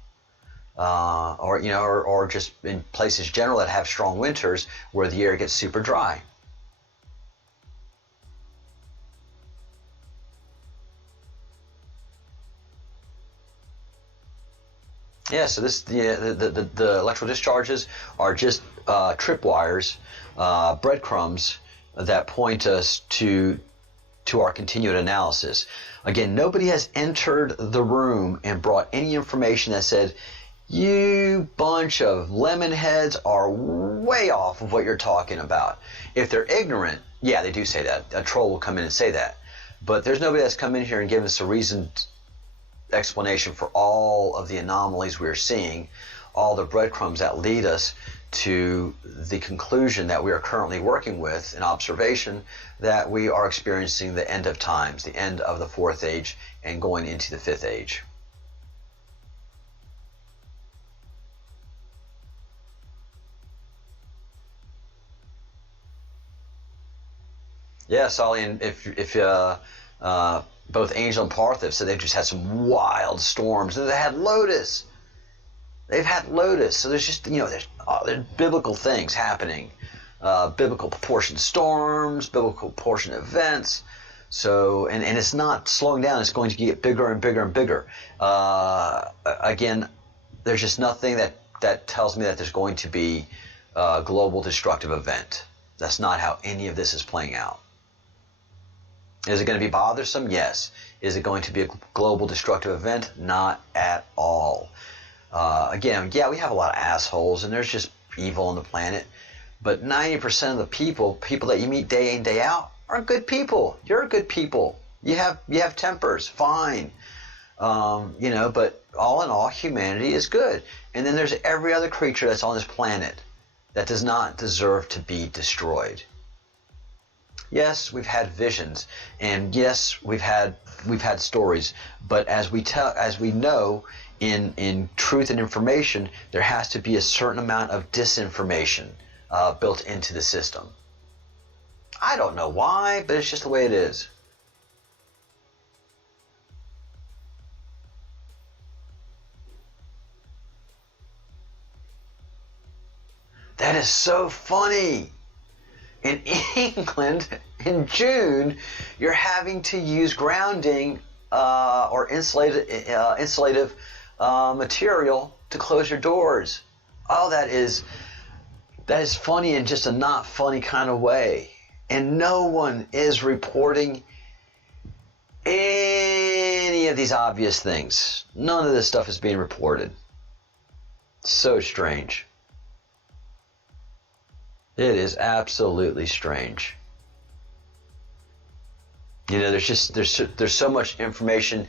or just in places general that have strong winters where the air gets super dry. Yeah, so the electrical discharges are just tripwires, breadcrumbs that point us to our continued analysis. Again, nobody has entered the room and brought any information that said, you bunch of lemon heads are way off of what you're talking about. If they're ignorant, yeah, they do say that. A troll will come in and say that. But there's nobody that's come in here and given us a reasoned explanation for all of the anomalies we're seeing, all the breadcrumbs that lead us to the conclusion that we are currently working with, an observation that we are experiencing the end of times, the end of the fourth age and going into the fifth age. Yeah, Solly, and if both Angel and Partha said they've just had some wild storms, and they had Lotus. They've had Lotus, so there's just there's biblical things happening, biblical proportion storms, biblical proportion events. So and it's not slowing down; it's going to get bigger and bigger and bigger. Again, there's just nothing that tells me that there's going to be a global destructive event. That's not how any of this is playing out. Is it going to be bothersome? Yes. Is it going to be a global destructive event? Not at all. Again, yeah, we have a lot of assholes, and there's just evil on the planet. But 90% of the people that you meet day in, day out, are good people. You're good people. You have tempers, fine. But all in all, humanity is good. And then there's every other creature that's on this planet that does not deserve to be destroyed. Yes, we've had visions, and yes, we've had stories. But as we know, in truth and information, there has to be a certain amount of disinformation built into the system. I don't know why, but it's just the way it is. That is so funny. In England, in June, you're having to use grounding or insulative material to close your doors. Oh, that is funny in just a not funny kind of way. And no one is reporting any of these obvious things. None of this stuff is being reported. So strange. It is absolutely strange. There's so much information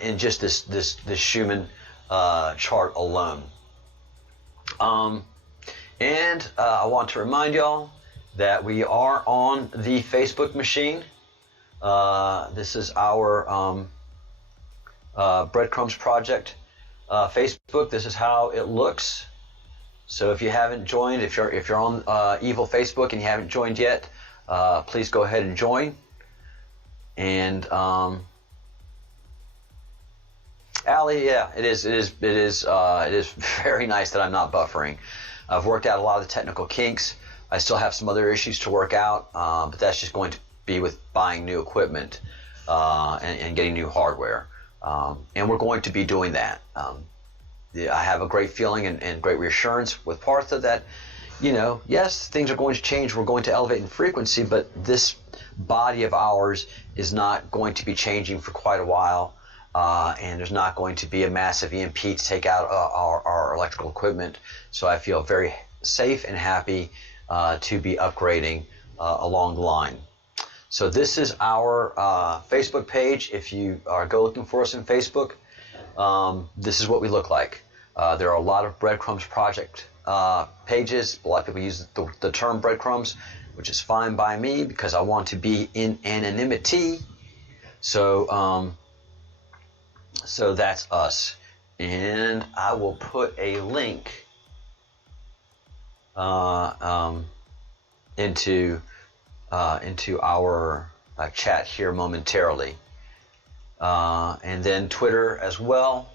in just this Schumann chart alone. And I want to remind y'all that we are on the Facebook machine. This is our Breadcrumbs Project Facebook. This is how it looks. So if you haven't joined, if you're on Evil Facebook and you haven't joined yet, please go ahead and join. And Allie, yeah, it is very nice that I'm not buffering. I've worked out a lot of the technical kinks. I still have some other issues to work out, but that's just going to be with buying new equipment and getting new hardware. And we're going to be doing that. I have a great feeling and great reassurance with Partha that, yes, things are going to change. We're going to elevate in frequency, but this body of ours is not going to be changing for quite a while. And there's not going to be a massive EMP to take out our electrical equipment. So I feel very safe and happy to be upgrading along the line. So this is our Facebook page. If you go looking for us in Facebook, this is what we look like. There are a lot of Breadcrumbs Project pages. A lot of people use the term breadcrumbs, which is fine by me because I want to be in anonymity. So that's us. And I will put a link into our chat here momentarily. And then Twitter as well.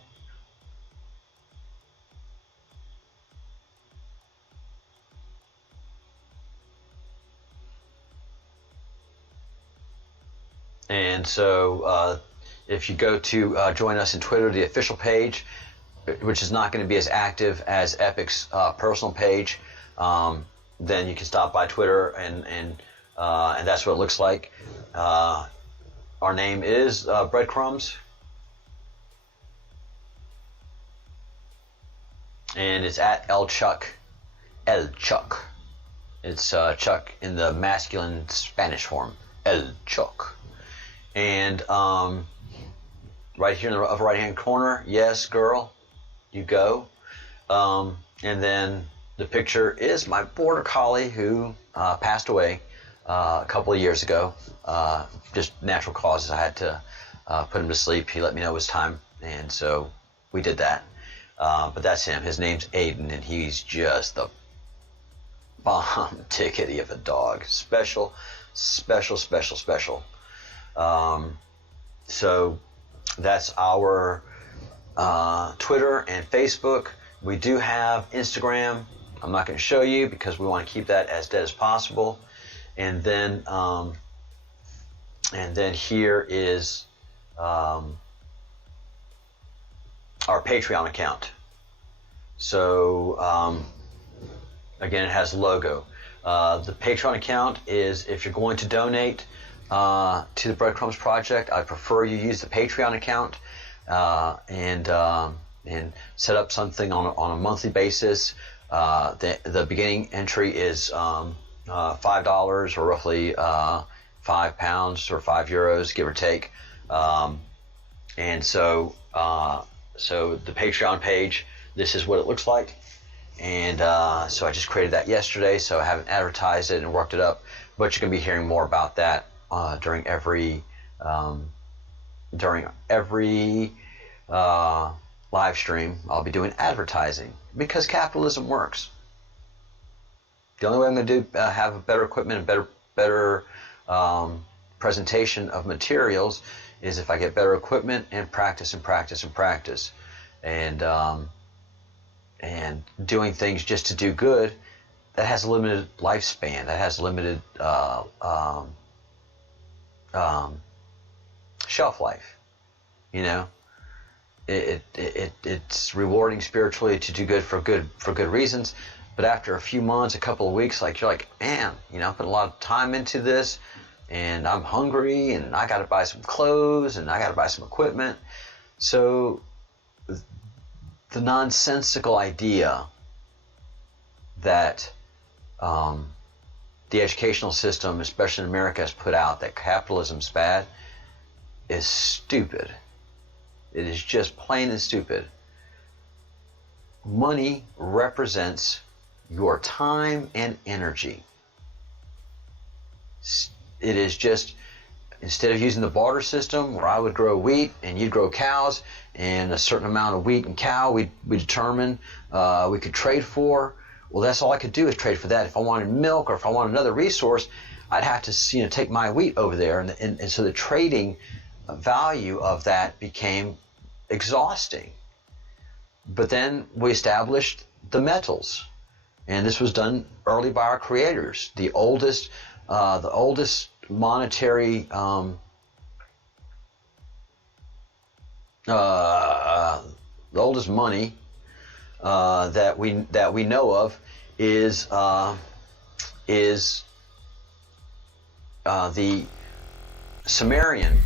And so if you go to join us in Twitter, the official page, which is not going to be as active as Epic's personal page, then you can stop by Twitter and that's what it looks like. Our name is Breadcrumbs. And it's at LChuck. LChuck. It's Chuck in the masculine Spanish form. LChuck. And right here in the upper right-hand corner, yes, girl, you go. And then the picture is my border collie who passed away a couple of years ago. Just natural causes. I had to put him to sleep. He let me know it was time, and so we did that. But that's him. His name's Aiden, and he's just the bomb tickety of a dog. Special. So that's our Twitter and Facebook. We do have Instagram. I'm not going to show you because we want to keep that as dead as possible. And then here is our Patreon account. So again, it has a logo. The Patreon account is if you're going to donate to the Breadcrumbs Project, I prefer you use the Patreon account and set up something on a monthly basis. The beginning entry is $5 or roughly £5 or €5, give or take. And so the Patreon page, this is what it looks like. And so I just created that yesterday, so I haven't advertised it and worked it up. But you're going to be hearing more about that during every live stream. I'll be doing advertising because capitalism works. The only way I'm going to have better equipment and better presentation of materials is if I get better equipment and practice and practice and practice. And doing things just to do good, that has a limited lifespan. That has limited shelf life. You know, it's rewarding spiritually to do good for good reasons. But after a few months, a couple of weeks, you're like, man, I put a lot of time into this, and I'm hungry, and I got to buy some clothes, and I got to buy some equipment. So the nonsensical idea that the educational system, especially in America, has put out that capitalism's bad is stupid. It is just plain and stupid. Money represents your time and energy. It is just, instead of using the barter system where I would grow wheat and you'd grow cows, and a certain amount of wheat and cow we determined we could trade for. Well, that's all I could do is trade for that. If I wanted milk or if I wanted another resource, I'd have to take my wheat over there, and so the trading value of that became exhausting. But then we established the metals, and this was done early by our creators. The oldest monetary the oldest money that we know of is the Sumerian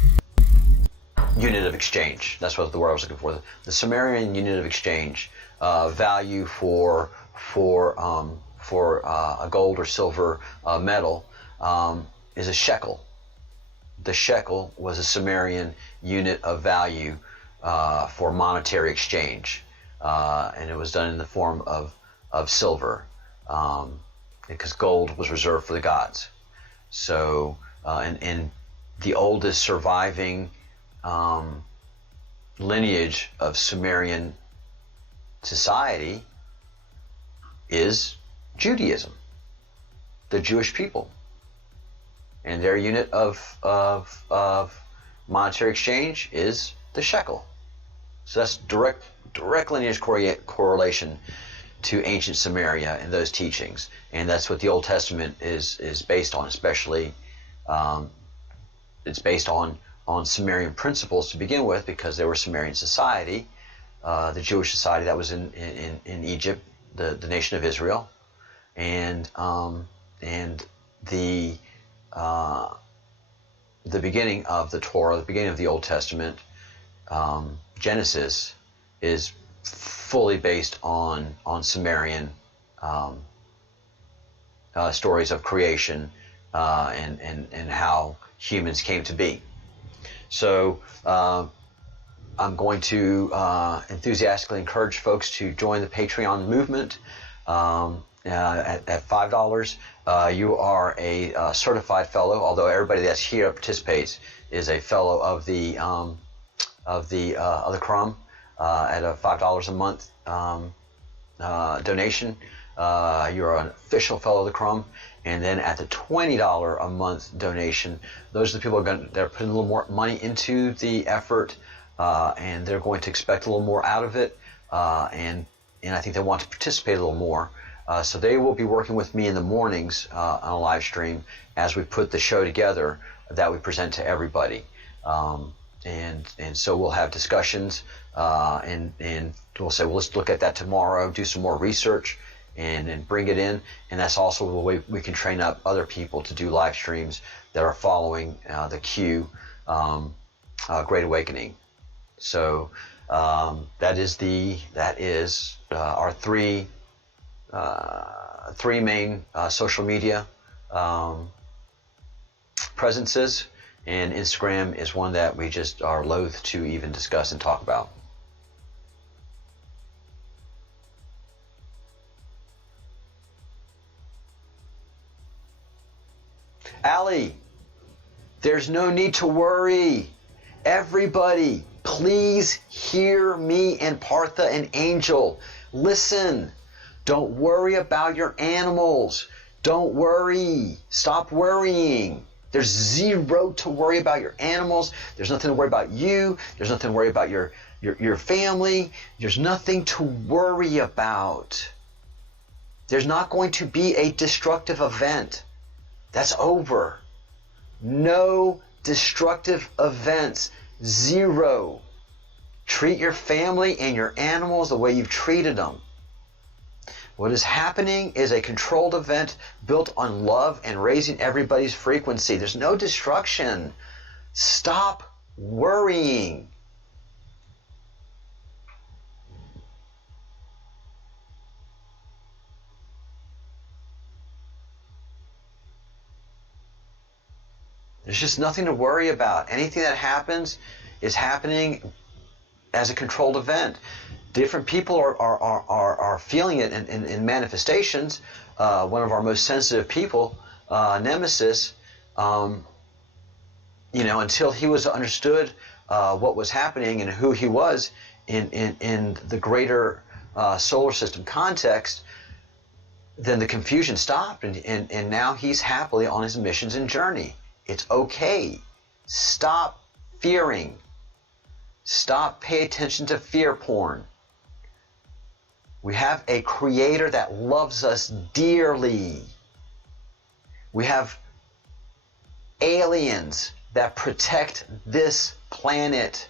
unit of exchange. That's what the word I was looking for. The Sumerian unit of exchange, value for a gold or silver metal, is a shekel. The shekel was a Sumerian unit of value for monetary exchange, and it was done in the form of silver, because gold was reserved for the gods. So, and the oldest surviving lineage of Sumerian society is Judaism, the Jewish people, and their unit of monetary exchange is the shekel. So that's direct lineage correlation to ancient Samaria and those teachings, and that's what the Old Testament is based on. Especially, it's based on Sumerian principles to begin with, because they were Sumerian society, the Jewish society that was in Egypt, the nation of Israel, and the beginning of the Torah, the beginning of the Old Testament, Genesis, is fully based on Sumerian stories of creation and how humans came to be. So I'm going to enthusiastically encourage folks to join the Patreon movement. At $5, you are a certified fellow. Although everybody that's here participates is a fellow of the Crumb. At a $5 a month donation, you're an official fellow of the Crumb. And then at the $20 a month donation, those are the people they're putting a little more money into the effort, and they're going to expect a little more out of it, and I think they want to participate a little more. So they will be working with me in the mornings on a live stream as we put the show together that we present to everybody. And so we'll have discussions, and we'll say, well, let's look at that tomorrow, do some more research, and bring it in. And that's also the way we can train up other people to do live streams that are following the Q Great Awakening. So that is our three main social media presences, and Instagram is one that we just are loath to even discuss and talk about. Allie, there's no need to worry. Everybody, please hear me and Partha and Angel. Listen, don't worry about your animals. Don't worry. Stop worrying. There's zero to worry about your animals. There's nothing to worry about you. There's nothing to worry about your family. There's nothing to worry about. There's not going to be a destructive event. That's over. No destructive events. Zero. Treat your family and your animals the way you've treated them. What is happening is a controlled event built on love and raising everybody's frequency. There's no destruction. Stop worrying. There's just nothing to worry about. Anything that happens is happening as a controlled event. Different people are feeling it in manifestations. One of our most sensitive people, Nemesis, until he was understood what was happening and who he was in the greater solar system context, then the confusion stopped, and now he's happily on his missions and journey. It's okay. Stop fearing. Stop paying attention to fear porn. We have a creator that loves us dearly. We have aliens that protect this planet.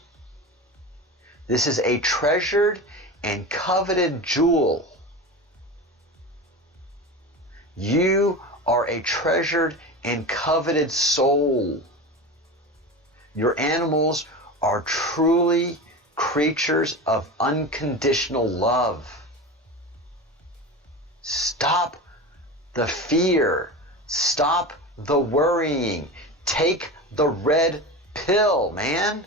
This is a treasured and coveted jewel. You are a treasured and coveted soul. Your animals are truly creatures of unconditional love. Stop the fear. Stop the worrying. Take the red pill, man.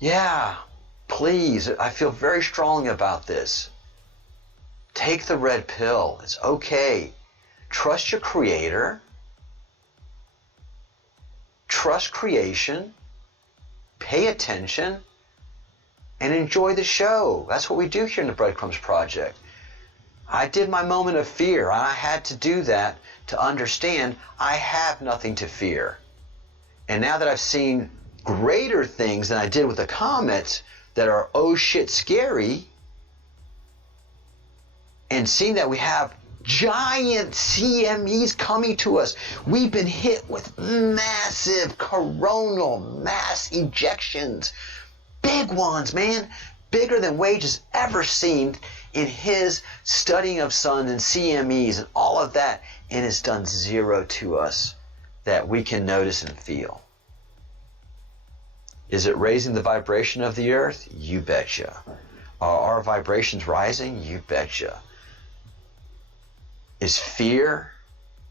Yeah, please. I feel very strongly about this. Take the red pill. It's okay. Trust your creator. Trust creation. Pay attention. And enjoy the show. That's what we do here in the Breadcrumbs Project. I did my moment of fear. I had to do that to understand I have nothing to fear. And now that I've seen greater things than I did with the comets that are oh shit scary, and seeing that we have giant CMEs coming to us. We've been hit with massive coronal mass ejections. Big ones, man. Bigger than Wage has ever seen in his studying of suns and CMEs and all of that. And it's done zero to us that we can notice and feel. Is it raising the vibration of the earth? You betcha. Are our vibrations rising? You betcha. Is fear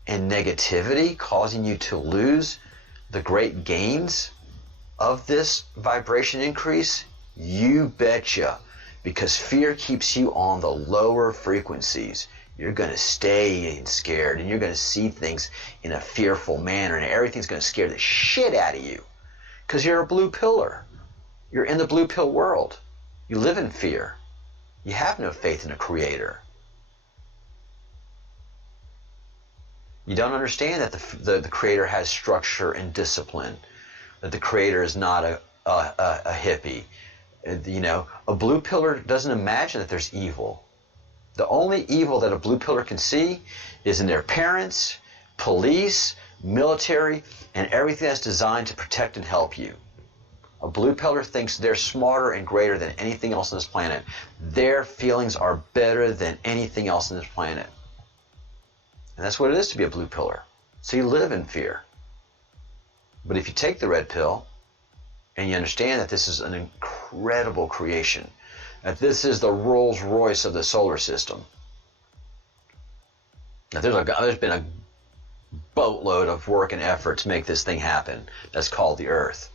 and negativity causing you to lose the great gains of this vibration increase? You betcha. Because fear keeps you on the lower frequencies. You're going to stay scared, and you're going to see things in a fearful manner, and everything's going to scare the shit out of you. Because you're a blue pillar. You're in the blue pill world. You live in fear. You have no faith in a creator. You don't understand that the creator has structure and discipline. That the creator is not a hippie. A blue pillar doesn't imagine that there's evil. The only evil that a blue pillar can see is in their parents, police, military, and everything that's designed to protect and help you. A blue pillar thinks they're smarter and greater than anything else on this planet. Their feelings are better than anything else on this planet. And that's what it is to be a blue pillar. So you live in fear. But if you take the red pill and you understand that this is an incredible creation, that this is the Rolls Royce of the solar system. Now there's been a boatload of work and effort to make this thing happen. That's called the Earth.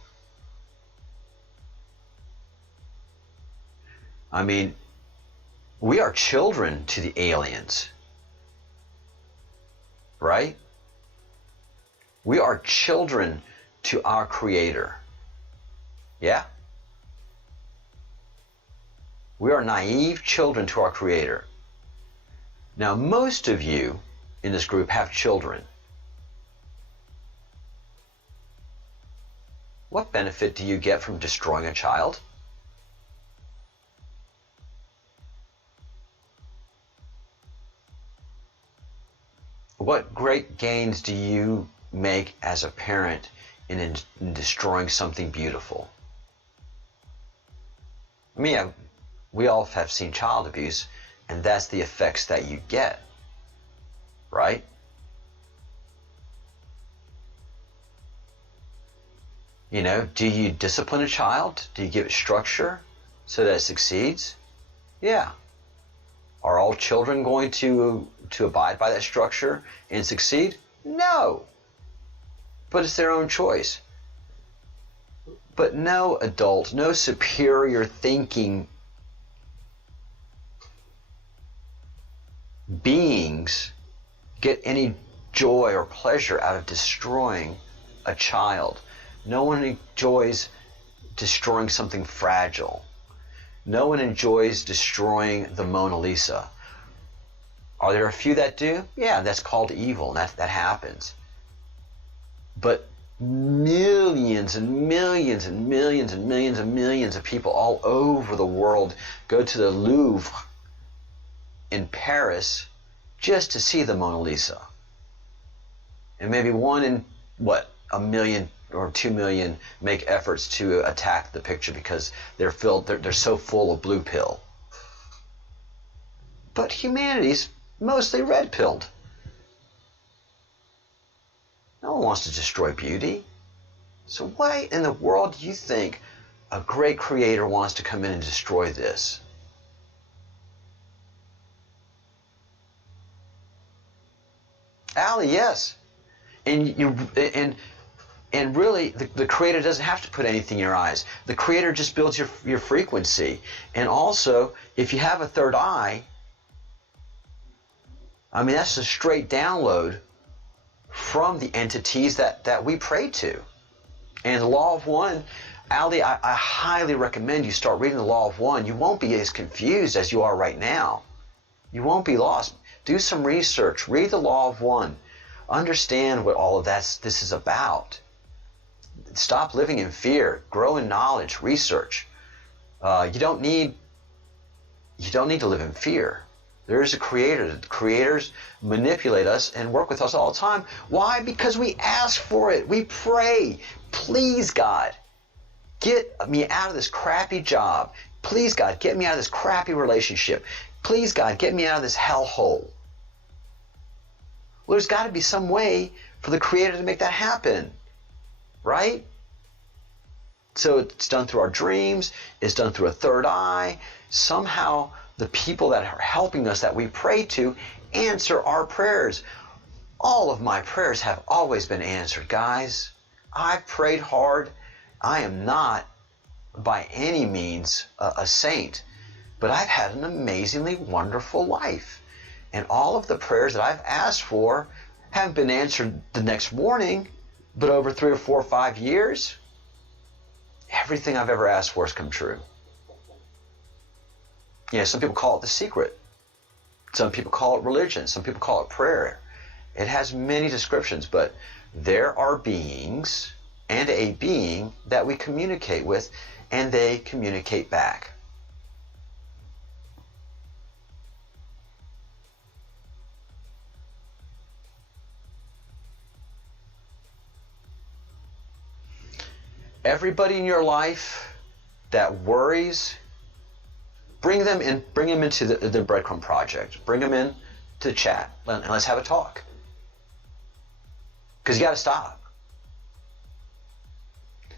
I mean, we are children to the aliens, right? We are children to our Creator. Yeah? We are naive children to our Creator. Now, most of you in this group have children. What benefit do you get from destroying a child? What great gains do you make as a parent in destroying something beautiful? I mean, we all have seen child abuse, and that's the effects that you get, right? You know, do you discipline a child? Do you give it structure so that it succeeds? Yeah. Are all children going to abide by that structure and succeed? No. But it's their own choice. But no adult, no superior thinking beings get any joy or pleasure out of destroying a child. No one enjoys destroying something fragile. No one enjoys destroying the Mona Lisa. Are there a few that do? Yeah, that's called evil, and that happens. But millions and millions and millions and millions and millions of people all over the world go to the Louvre in Paris just to see the Mona Lisa. And maybe one in, a million or 2 million make efforts to attack the picture because they're so full of blue pill. But humanity's mostly red pilled. No one wants to destroy beauty. So why in the world do you think a great creator wants to come in and destroy this? Allie, yes. And really, the Creator doesn't have to put anything in your eyes. The Creator just builds your frequency. And also, if you have a third eye, I mean, that's a straight download from the entities that we pray to. And the Law of One, Allie, I highly recommend you start reading the Law of One. You won't be as confused as you are right now. You won't be lost. Do some research. Read the Law of One. Understand what all of this is about. Stop living in fear. Grow in knowledge. Research. You don't need to live in fear. There is a Creator. The Creators manipulate us and work with us all the time. Why? Because we ask for it. We pray. Please, God, get me out of this crappy job. Please, God, get me out of this crappy relationship. Please, God, get me out of this hellhole. Well, there's got to be some way for the Creator to make that happen, right? So it's done through our dreams. It's done through a third eye. Somehow the people that are helping us that we pray to answer our prayers. All of my prayers have always been answered, guys. I've prayed hard. I am not by any means a saint, but I've had an amazingly wonderful life. And all of the prayers that I've asked for haven't been answered the next morning, but over 3 or 4 or 5 years, everything I've ever asked for has come true. Yeah, some people call it the secret. Some people call it religion. Some people call it prayer. It has many descriptions, but there are beings and a being that we communicate with, and they communicate back. everybody in your life that worries, bring them into the Breadcrumb Project. Bring them in to the chat, and let's have a talk. Because you got to stop.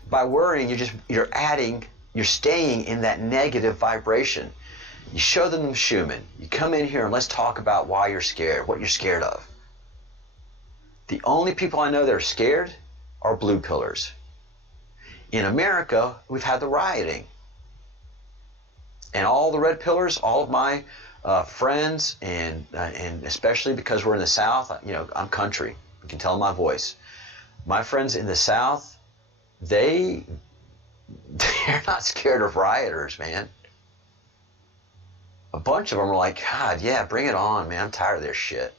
By worrying, you're staying in that negative vibration. You show them the Schumann. You come in here and let's talk about why you're scared, what you're scared of. The only people I know that are scared are blue pillars. In America, we've had the rioting. And all the red pillars, all of my friends, and especially because we're in the South, I'm country. You can tell in my voice. My friends in the South, they're not scared of rioters, man. A bunch of them are like, God, yeah, bring it on, man. I'm tired of this shit.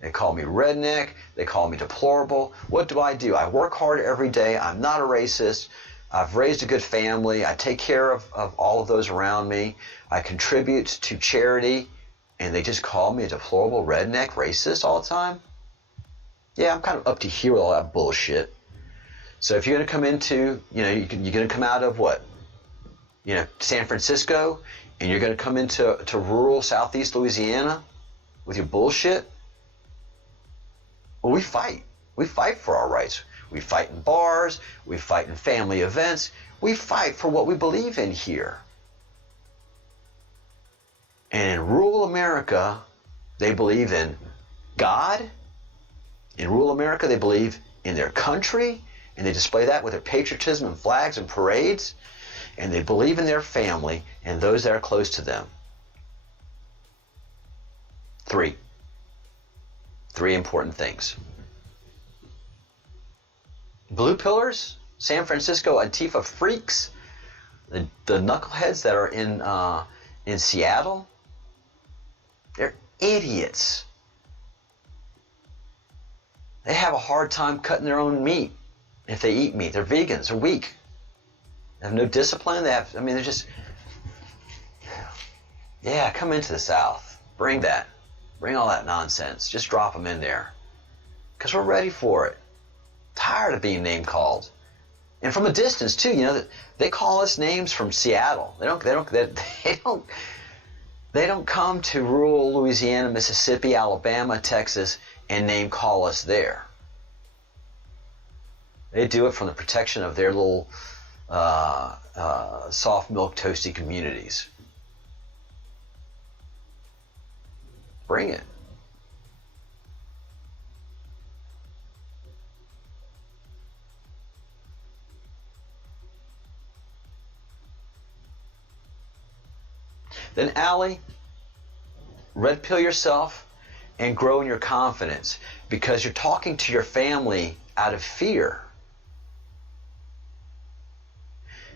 They call me redneck. They call me deplorable. What do? I work hard every day. I'm not a racist. I've raised a good family. I take care of all of those around me. I contribute to charity. And they just call me a deplorable redneck racist all the time? Yeah, I'm kind of up to here with all that bullshit. So if you're going to come into, you're going to come out of what? San Francisco, and you're going to come into rural southeast Louisiana with your bullshit? Well, we fight. We fight for our rights. We fight in bars. We fight in family events. We fight for what we believe in here. And in rural America, they believe in God. In rural America, they believe in their country, and they display that with their patriotism and flags and parades. And they believe in their family and those that are close to them. Three important things. Blue pillars, San Francisco Antifa freaks, the knuckleheads that are in Seattle, they're idiots. They have a hard time cutting their own meat if they eat meat. They're vegans. They're weak. They have no discipline. They're just, come into the South. Bring that. Bring all that nonsense. Just drop them in there. Because we're ready for it. Tired of being name called. And from a distance too, they call us names from Seattle. They don't come to rural Louisiana, Mississippi, Alabama, Texas, and name call us there. They do it from the protection of their little soft milk toasty communities. Bring it. Then, Allie, red pill yourself and grow in your confidence, because you're talking to your family out of fear.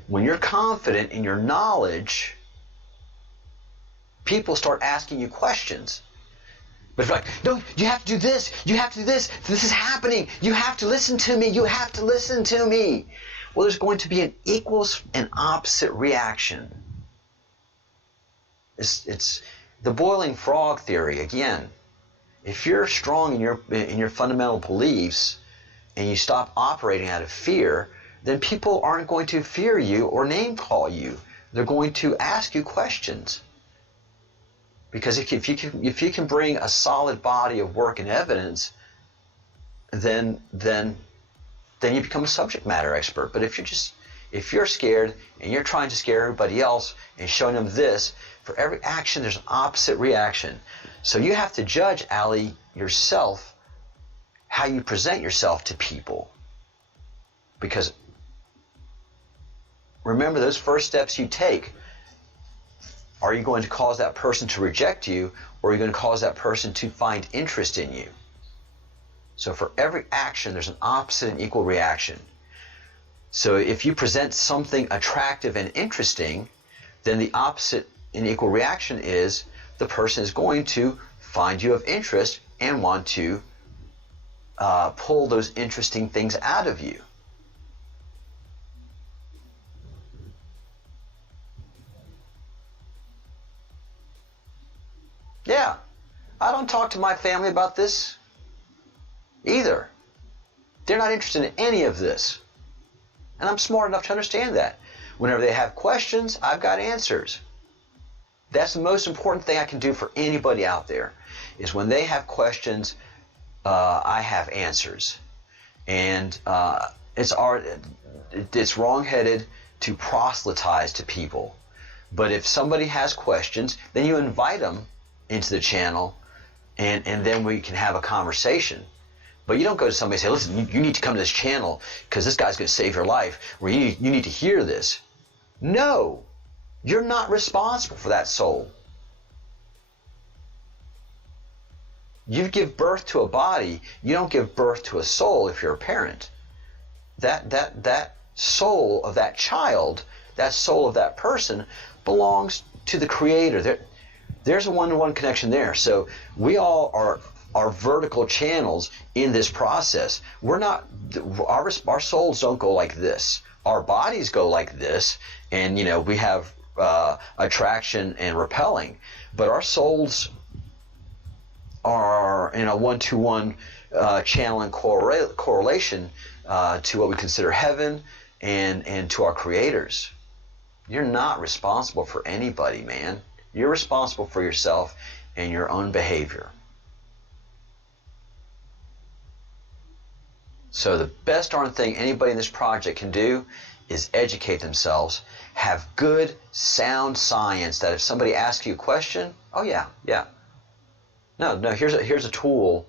When you're confident in your knowledge, people start asking you questions. But if you're like, no, you have to do this, you have to do this is happening, you have to listen to me, you have to listen to me. Well, there's going to be an equal and opposite reaction. It's the boiling frog theory again. If you're strong in your fundamental beliefs and you stop operating out of fear, then people aren't going to fear you or name call you. They're going to ask you questions. Because if you can bring a solid body of work and evidence, then you become a subject matter expert. But if you're scared and you're trying to scare everybody else and showing them this, for every action there's an opposite reaction. So you have to judge, Allie, yourself, how you present yourself to people. Because remember, those first steps you take, are you going to cause that person to reject you, or are you going to cause that person to find interest in you? So for every action, there's an opposite and equal reaction. So if you present something attractive and interesting, then the opposite and equal reaction is the person is going to find you of interest and want to pull those interesting things out of you. Yeah, I don't talk to my family about this either. They're not interested in any of this. And I'm smart enough to understand that. Whenever they have questions, I've got answers. That's the most important thing I can do for anybody out there, is when they have questions, I have answers. And it's wrong-headed to proselytize to people. But if somebody has questions, then you invite them into the channel, and then we can have a conversation. But you don't go to somebody and say, listen, you need to come to this channel because this guy's going to save your life, or you need to hear this. No, you're not responsible for that soul. You give birth to a body, you don't give birth to a soul if you're a parent. That soul of that child, that soul of that person belongs to the Creator. There's a one-to-one connection there. So we all are vertical channels in this process. We're not, our souls don't go like this. Our bodies go like this, and we have attraction and repelling, but our souls are in a one-to-one channel and correlation to what we consider heaven and to our creators. You're not responsible for anybody, man. You're responsible for yourself and your own behavior. So the best darn thing anybody in this project can do is educate themselves, have good, sound science that if somebody asks you a question, oh yeah. No, here's a tool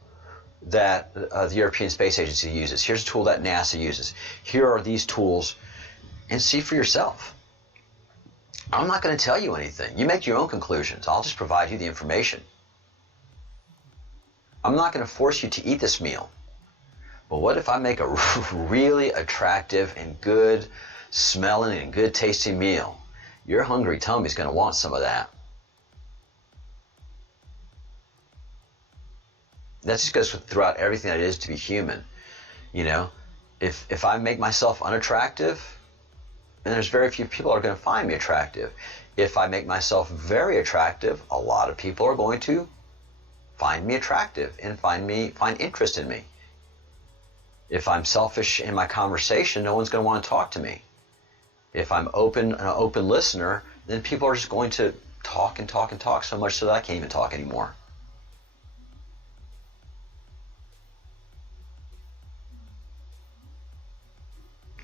that the European Space Agency uses. Here's a tool that NASA uses. Here are these tools, and see for yourself. I'm not going to tell you anything. You make your own conclusions. I'll just provide you the information. I'm not going to force you to eat this meal. But what if I make a really attractive and good smelling and good tasting meal? Your hungry tummy's going to want some of that. That just goes throughout everything that it is to be human. If I make myself unattractive, then there's very few people that are going to find me attractive. If I make myself very attractive, a lot of people are going to find me attractive and find interest in me. If I'm selfish in my conversation, no one's going to want to talk to me. If I'm an open listener, then people are just going to talk and talk and talk so much so that I can't even talk anymore.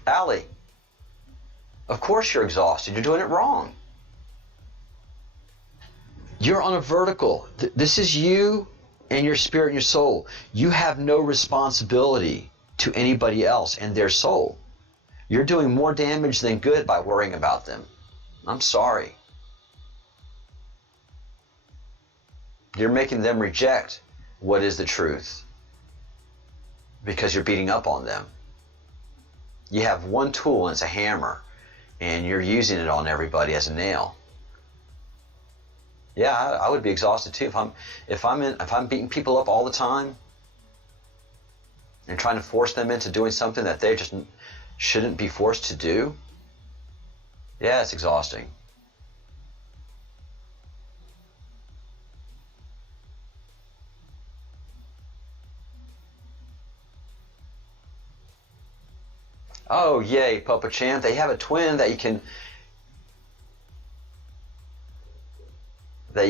Allie, of course you're exhausted. You're doing it wrong. You're on a vertical. This is you and your spirit and your soul. You have no responsibility to anybody else and their soul. You're doing more damage than good by worrying about them. I'm sorry. You're making them reject what is the truth because you're beating up on them. You have one tool and it's a hammer, and you're using it on everybody as a nail. Yeah, I would be exhausted too if I'm beating people up all the time and trying to force them into doing something that they just shouldn't be forced to do. Yeah, it's exhausting. Oh, yay, Papa Champ. They have a twin that you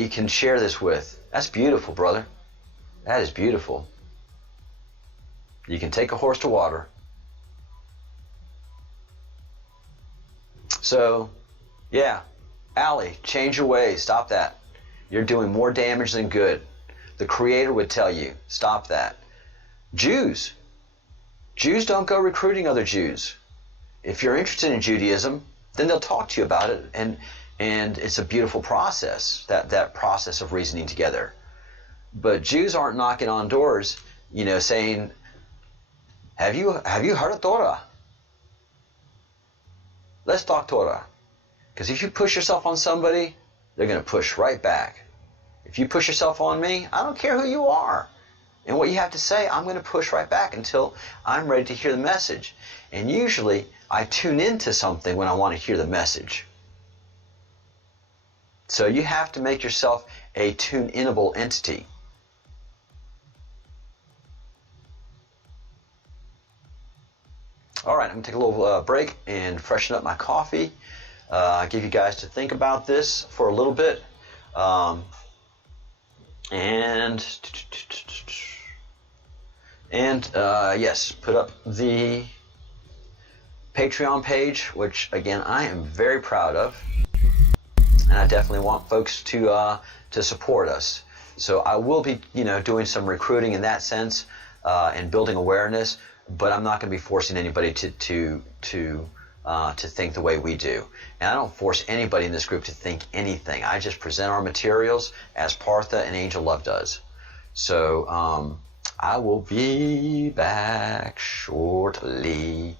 can share this with. That's beautiful, brother. That is beautiful. You can take a horse to water. So, yeah, Allie, change your ways. Stop that. You're doing more damage than good. The Creator would tell you, stop that. Jews don't go recruiting other Jews. If you're interested in Judaism, then they'll talk to you about it, and it's a beautiful process, that process of reasoning together. But Jews aren't knocking on doors, saying, Have you heard of Torah? Let's talk Torah. Because if you push yourself on somebody, they're going to push right back. If you push yourself on me, I don't care who you are and what you have to say, I'm going to push right back until I'm ready to hear the message. And usually I tune into something when I want to hear the message. So you have to make yourself a tune-inable entity. All right, I'm going to take a little break and freshen up my coffee. Give you guys to think about this for a little bit. Yes, put up the Patreon page, which again I am very proud of, and I definitely want folks to support us. So I will be, doing some recruiting in that sense and building awareness, but I'm not going to be forcing anybody to think the way we do. And I don't force anybody in this group to think anything. I just present our materials as Partha and Angel Love does. So I will be back shortly.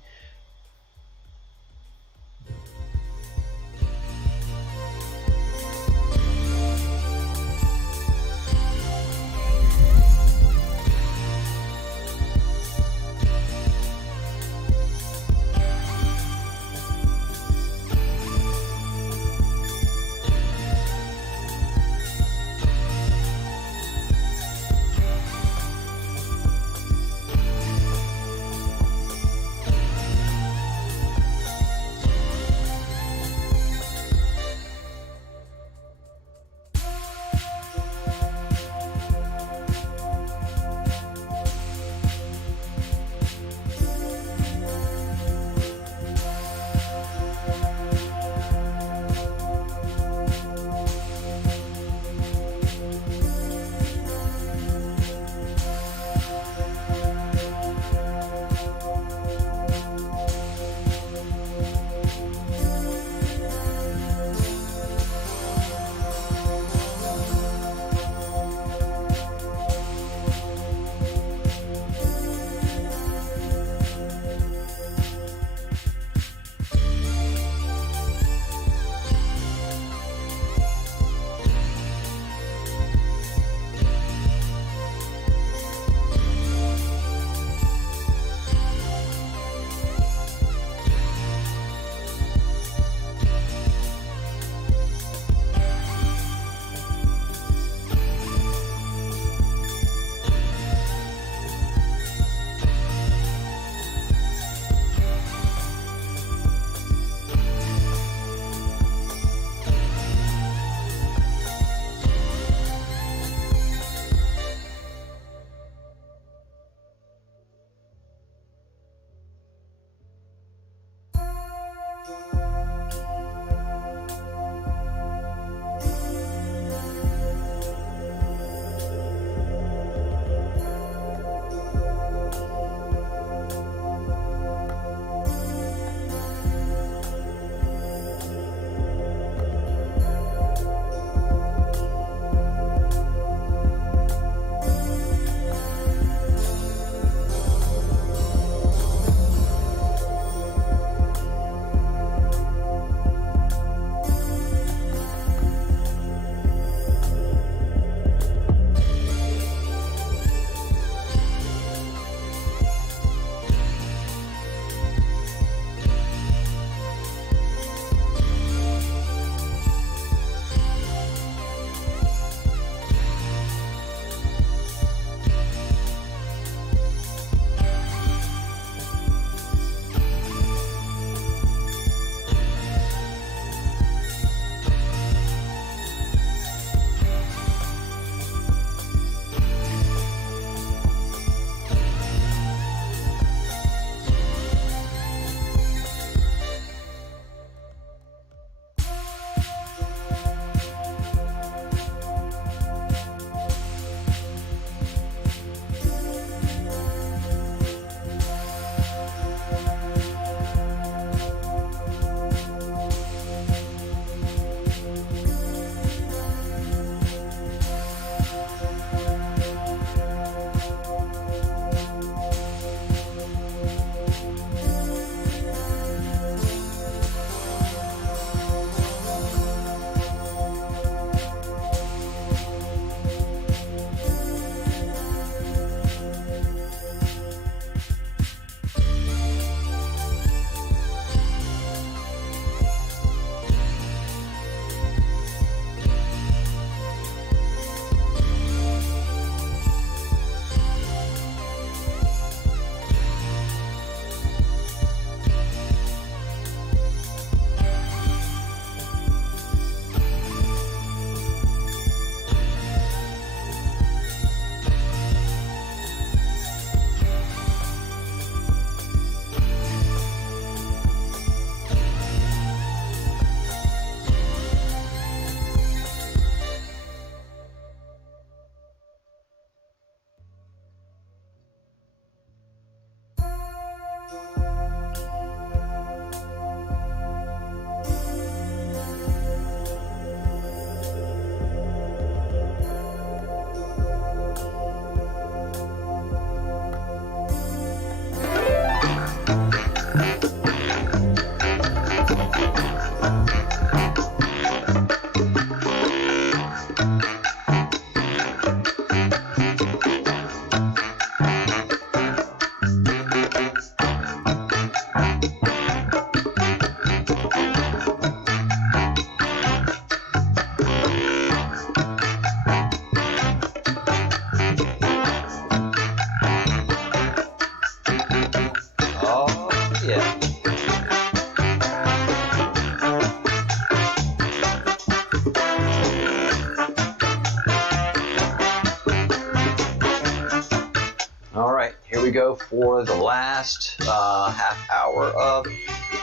go for the last half hour of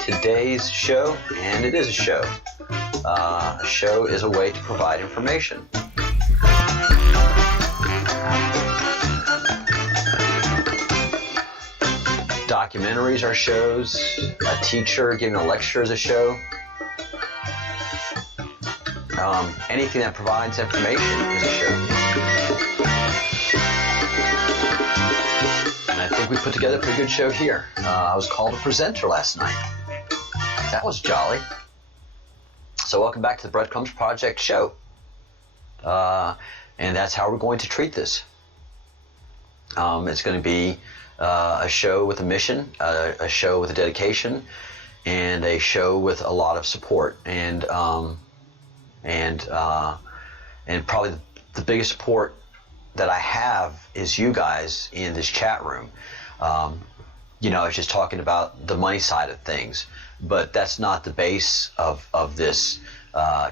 today's show, and it is a show. A show is a way to provide information. Documentaries are shows. A teacher giving a lecture is a show. Anything that provides information is a show. And I think we put together a pretty good show here. I was called a presenter last night. That was jolly. So welcome back to the Breadcrumbs Project show. And that's how we're going to treat this. It's going to be a show with a mission, a show with a dedication, and a show with a lot of support. And probably the biggest support that I have is you guys in this chat room. I was just talking about the money side of things, but that's not the base of this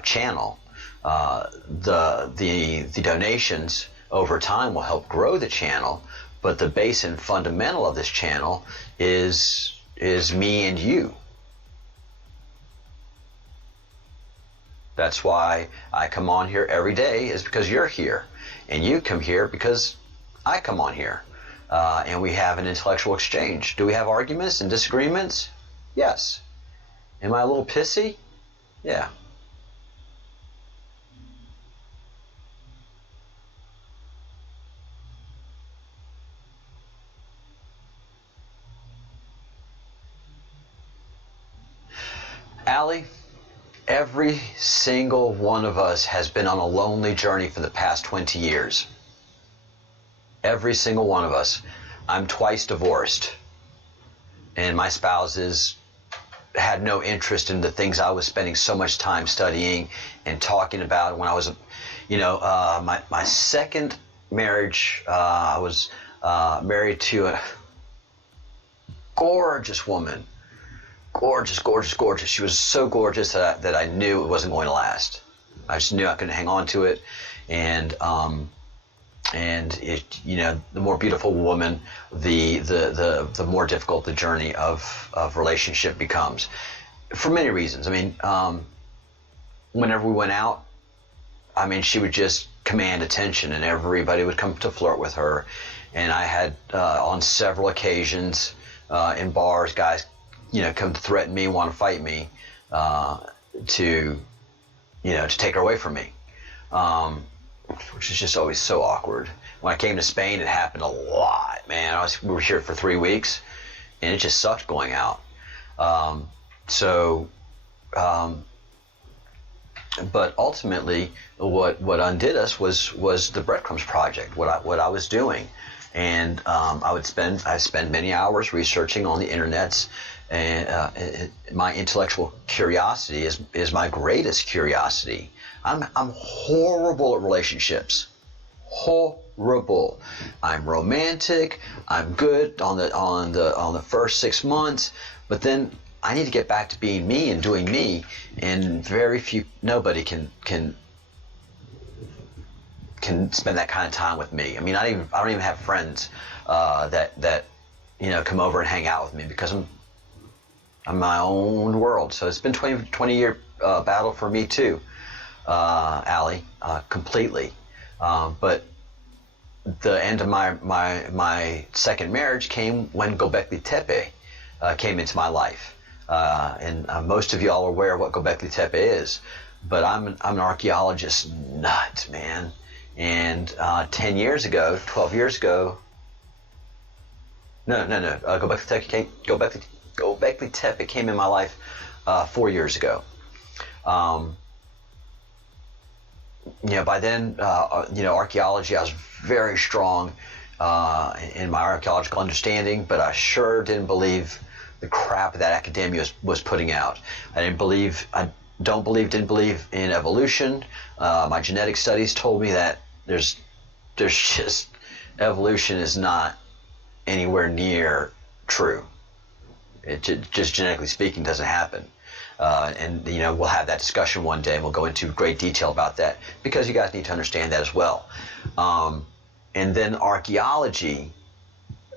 channel. The donations over time will help grow the channel, but the base and fundamental of this channel is me and you. That's why I come on here every day, is because you're here. And you come here because I come on here. And we have an intellectual exchange. Do we have arguments and disagreements? Yes. Am I a little pissy? Yeah. Allie, every single one of us has been on a lonely journey for the past 20 years. Every single one of us. I'm twice divorced. And my spouses had no interest in the things I was spending so much time studying and talking about when I was, my second marriage, I was married to a gorgeous woman. Gorgeous, gorgeous, gorgeous. She was so gorgeous that I knew it wasn't going to last. I just knew I couldn't hang on to it. And it, the more beautiful woman, the more difficult the journey of relationship becomes, for many reasons. I mean, whenever we went out, she would just command attention, and everybody would come to flirt with her. And I had on several occasions in bars, guys, come to threaten me, want to fight me, to take her away from me, which is just always so awkward. When I came to Spain, it happened a lot, man. We were here for 3 weeks, and it just sucked going out. But ultimately, what undid us was the Breadcrumbs Project, what I was doing, and I spend many hours researching on the internets. And my intellectual curiosity is my greatest curiosity. I'm horrible at relationships. Horrible. I'm romantic. I'm good on the first 6 months, but then I need to get back to being me and doing me. And nobody can spend that kind of time with me. I don't even have friends that come over and hang out with me, because I'm my own world. So it's been 20 year battle for me too, Allie, completely. But the end of my second marriage came when Göbekli Tepe came into my life. And most of y'all are aware of what Göbekli Tepe is, but I'm an archaeologist nut, man. And 12 years ago, Göbekli Tepe came in my life 4 years ago. By then, archaeology, I was very strong in my archaeological understanding, but I sure didn't believe the crap that academia was putting out. Didn't believe in evolution. My genetic studies told me that there's just, evolution is not anywhere near true. It just genetically speaking doesn't happen. And we'll have that discussion one day, and we'll go into great detail about that, because you guys need to understand that as well. And then archaeology,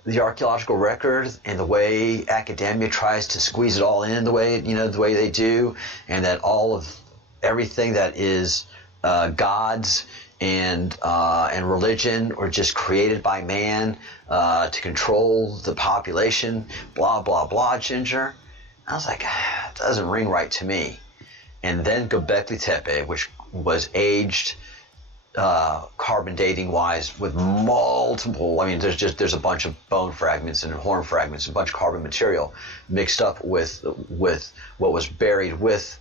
the archaeological record and the way academia tries to squeeze it all in the way they do, and that all of everything that is gods and religion or just created by man to control the population, blah blah blah, Ginger. I was like, it doesn't ring right to me. And then Göbekli Tepe, which was aged carbon dating wise with multiple, I mean, there's a bunch of bone fragments and horn fragments, a bunch of carbon material mixed up with what was buried with,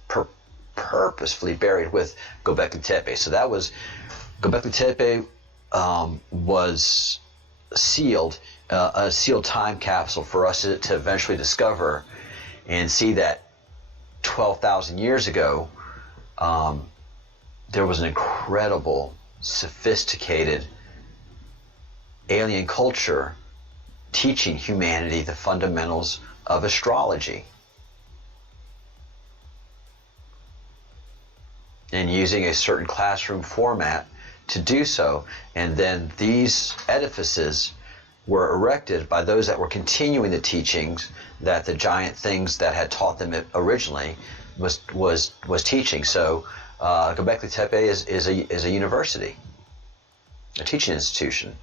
purposefully buried with Göbekli Tepe. So that was, Göbekli Tepe was sealed, a sealed time capsule for us to eventually discover and see that 12,000 years ago, there was an incredible, sophisticated alien culture teaching humanity the fundamentals of astrology and using a certain classroom format to do so. And then these edifices were erected by those that were continuing the teachings that the giant things that had taught them originally was teaching. So Göbekli Tepe is a university, a teaching institution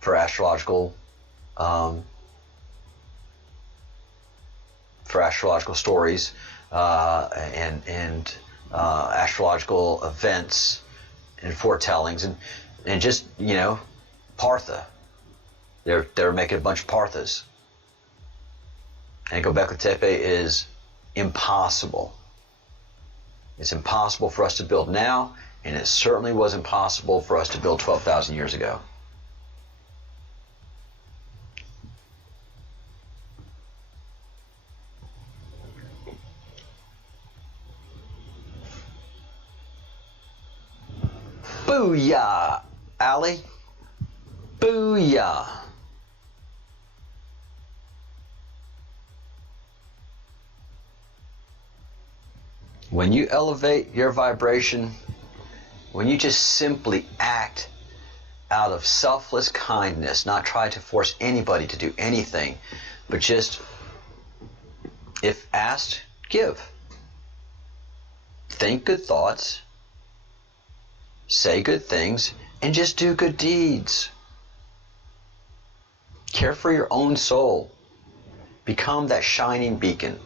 for astrological stories and astrological events and foretellings and just Partha. They're making a bunch of Parthas. And Göbekli Tepe is impossible. It's impossible for us to build now, and it certainly was impossible for us to build 12,000 years ago. Booyah, Allie. Booyah. When you elevate your vibration, when you just simply act out of selfless kindness, not try to force anybody to do anything, but just, if asked, give. Think good thoughts, say good things, and just do good deeds. Care for your own soul. Become that shining beacon.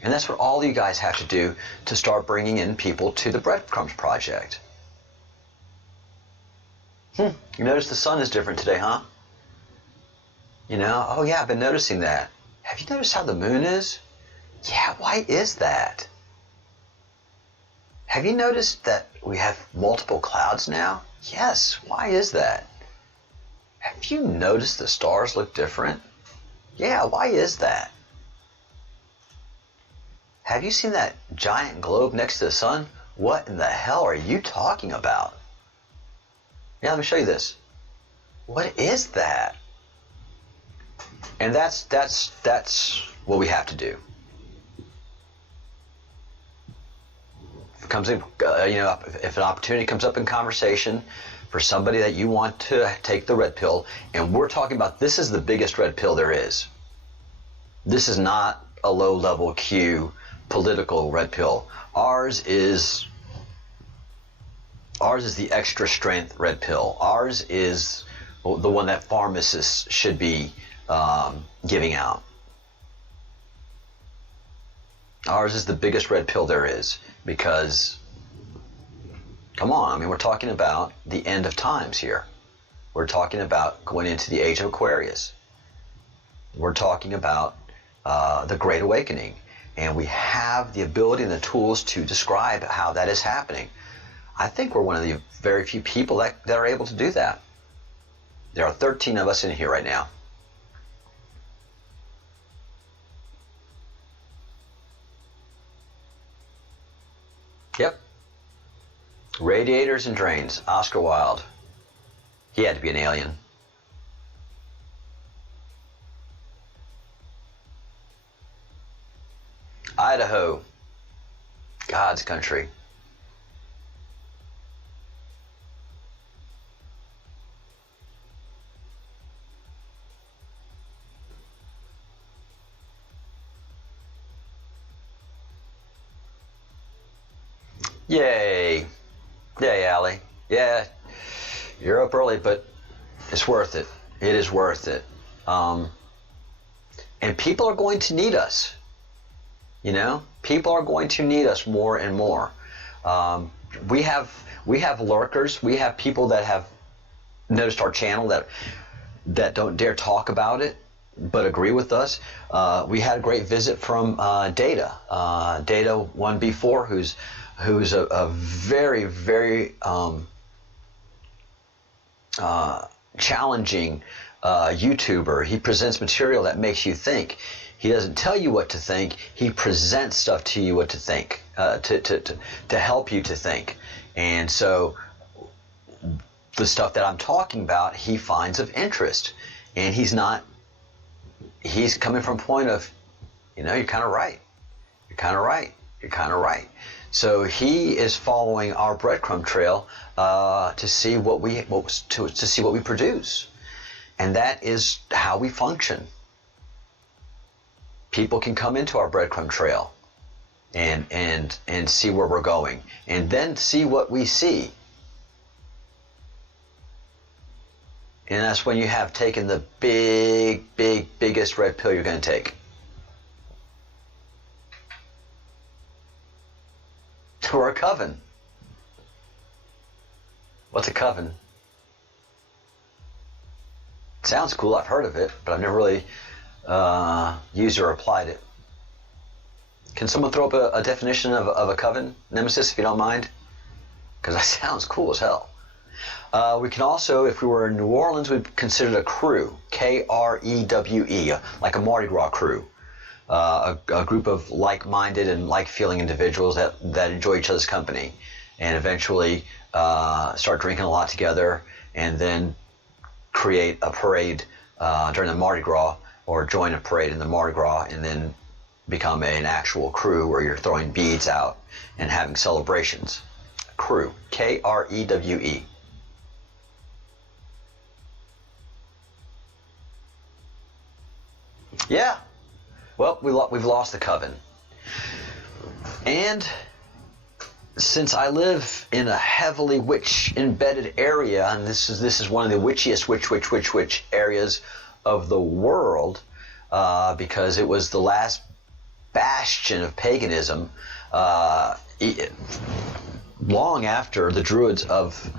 And that's what all you guys have to do to start bringing in people to the Breadcrumbs Project. You notice the sun is different today, huh? Oh yeah, I've been noticing that. Have you noticed how the moon is? Yeah, why is that? Have you noticed that we have multiple clouds now? Yes, why is that? Have you noticed the stars look different? Yeah, why is that? Have you seen that giant globe next to the sun? What in the hell are you talking about? Yeah, let me show you this. What is that? And that's what we have to do. If it comes in, if an opportunity comes up in conversation for somebody that you want to take the red pill, and we're talking about, this is the biggest red pill there is. This is not a low-level Q political red pill. Ours is the extra strength red pill. Ours is the one that pharmacists should be giving out. Ours is the biggest red pill there is, because, come on, I mean, we're talking about the end of times here. We're talking about going into the age of Aquarius. We're talking about the Great Awakening. And we have the ability and the tools to describe how that is happening. I think we're one of the very few people that are able to do that. There are 13 of us in here right now. Yep. Radiators and drains. Oscar Wilde. He had to be an alien. Idaho, God's country. Yay. Yay, Allie. Yeah, you're up early, but it's worth it. It is worth it. And people are going to need us. You know, people are going to need us more and more. We have lurkers. We have people that have noticed our channel that don't dare talk about it, but agree with us. We had a great visit from Data 1B4, who's a very, very challenging YouTuber. He presents material that makes you think. He doesn't tell you what to think. He presents stuff to you what to think, to help you to think. And so the stuff that I'm talking about, he finds of interest. And he's coming from a point of, you know, you're kind of right. You're kind of right. You're kind of right. So he is following our breadcrumb trail to see what we produce, and that is how we function. People can come into our breadcrumb trail and see where we're going, and then see what we see. And that's when you have taken the biggest red pill you're going to take. We're a coven. What's a coven? Sounds cool. I've heard of it, but I've never really used or applied it. Can someone throw up a definition of a coven, Nemesis, if you don't mind? Because that sounds cool as hell. We can also, if we were in New Orleans, we'd consider it a crew. K-R-E-W-E, like a Mardi Gras crew. A group of like-minded and like-feeling individuals that enjoy each other's company, and eventually start drinking a lot together, and then create a parade during the Mardi Gras, or join a parade in the Mardi Gras, and then become an actual crew where you're throwing beads out and having celebrations. Crew, K-R-E-W-E. Yeah. Well, we've lost the coven. And since I live in a heavily witch-embedded area, and this is one of the witchiest witch areas of the world, because it was the last bastion of paganism, long after the Druids of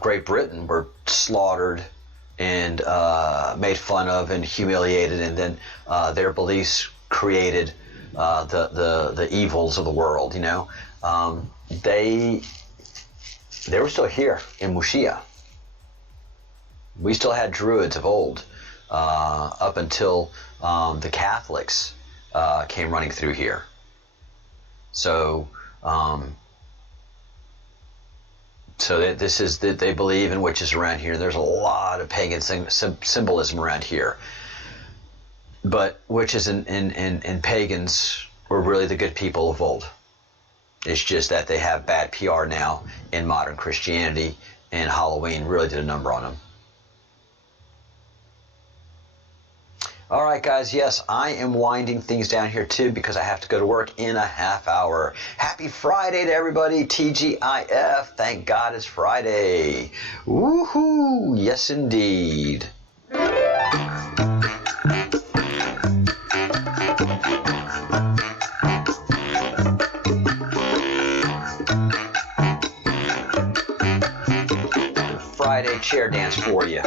Great Britain were slaughtered and made fun of and humiliated, and then their beliefs created the evils of the world. You know, they were still here in Mushia. We still had Druids of old up until the Catholics came running through here. So. So they believe in witches around here. There's a lot of pagan symbolism around here. But witches and pagans were really the good people of old. It's just that they have bad PR now in modern Christianity, and Halloween really did a number on them. All right, guys, yes, I am winding things down here, too, because I have to go to work in a half hour. Happy Friday to everybody, TGIF. Thank God it's Friday. Woohoo! Yes, indeed. Friday chair dance for you.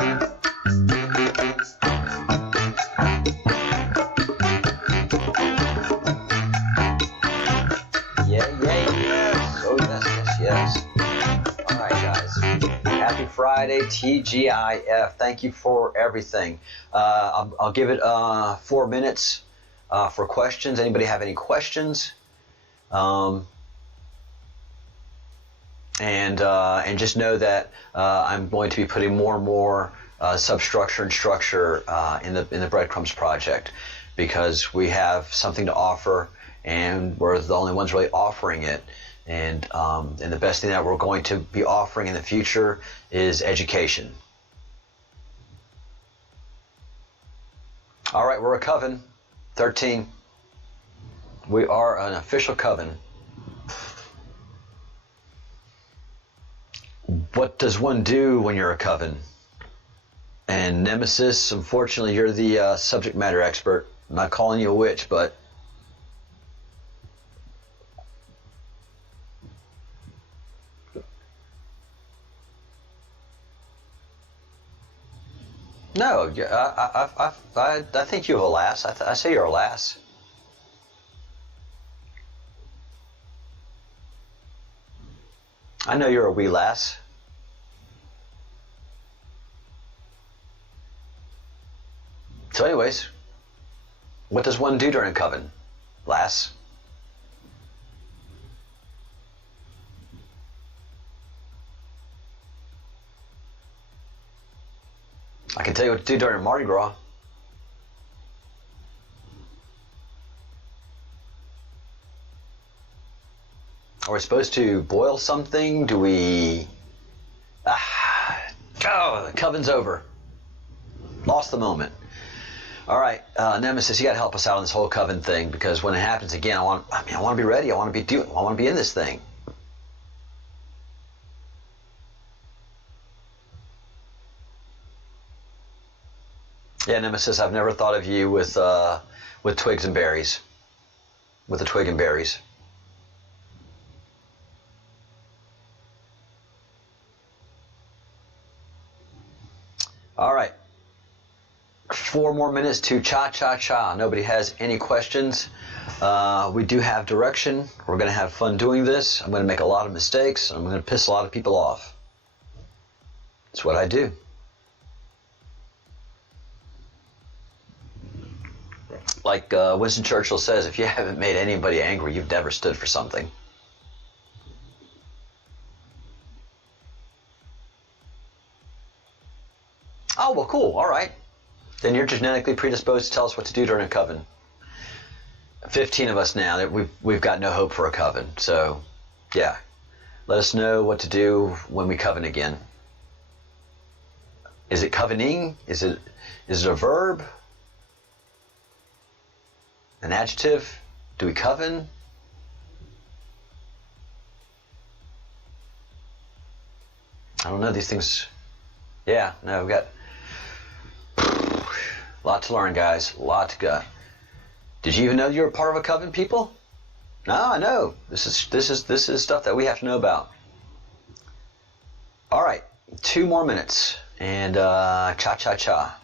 Friday, TGIF. Thank you for everything. I'll give it 4 minutes for questions. Anybody have any questions? And just know that I'm going to be putting more and more substructure and structure in the Breadcrumbs project, because we have something to offer, and we're the only ones really offering it. And the best thing that we're going to be offering in the future is education. All right, we're a coven. 13. We are an official coven. What does one do when you're a coven? And Nemesis, unfortunately, you're the subject matter expert. I'm not calling you a witch, but no, I think you have a lass. I say you're a lass. I know you're a wee lass. So anyways, what does one do during a coven, lass? I can tell you what to do during Mardi Gras. Are we supposed to boil something? Do we... Oh, the coven's over. Lost the moment. All right, Nemesis, you got to help us out on this whole coven thing, because when it happens again, I want to be ready. I want to be in this thing. Yeah, Nemesis, I've never thought of you with twigs and berries. With the twig and berries. All right. 4 more minutes to cha-cha-cha. Nobody has any questions. We do have direction. We're going to have fun doing this. I'm going to make a lot of mistakes. I'm going to piss a lot of people off. It's what I do. Like Winston Churchill says, if you haven't made anybody angry, you've never stood for something. Oh, well, cool. All right. Then you're genetically predisposed to tell us what to do during a coven. 15 of us now. We've got no hope for a coven. So, yeah. Let us know what to do when we coven again. Is it covening? Is it a verb? An adjective? Do we coven? I don't know. These things... Yeah, no, we've got... A lot to learn, guys. A lot to go. Did you even know you were part of a coven, people? No, I know. This is stuff that we have to know about. All right, 2 more minutes, and cha-cha-cha.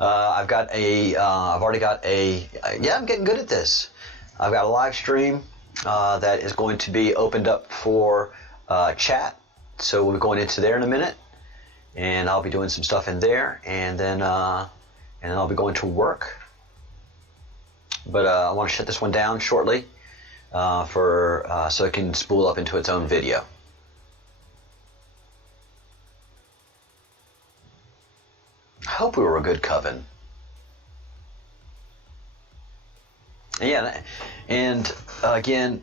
I've already got a. Yeah, I'm getting good at this. I've got a live stream that is going to be opened up for chat. So we'll be going into there in a minute. And I'll be doing some stuff in there, and then I'll be going to work. But I want to shut this one down shortly so it can spool up into its own video. I hope we were a good coven. Yeah, and again,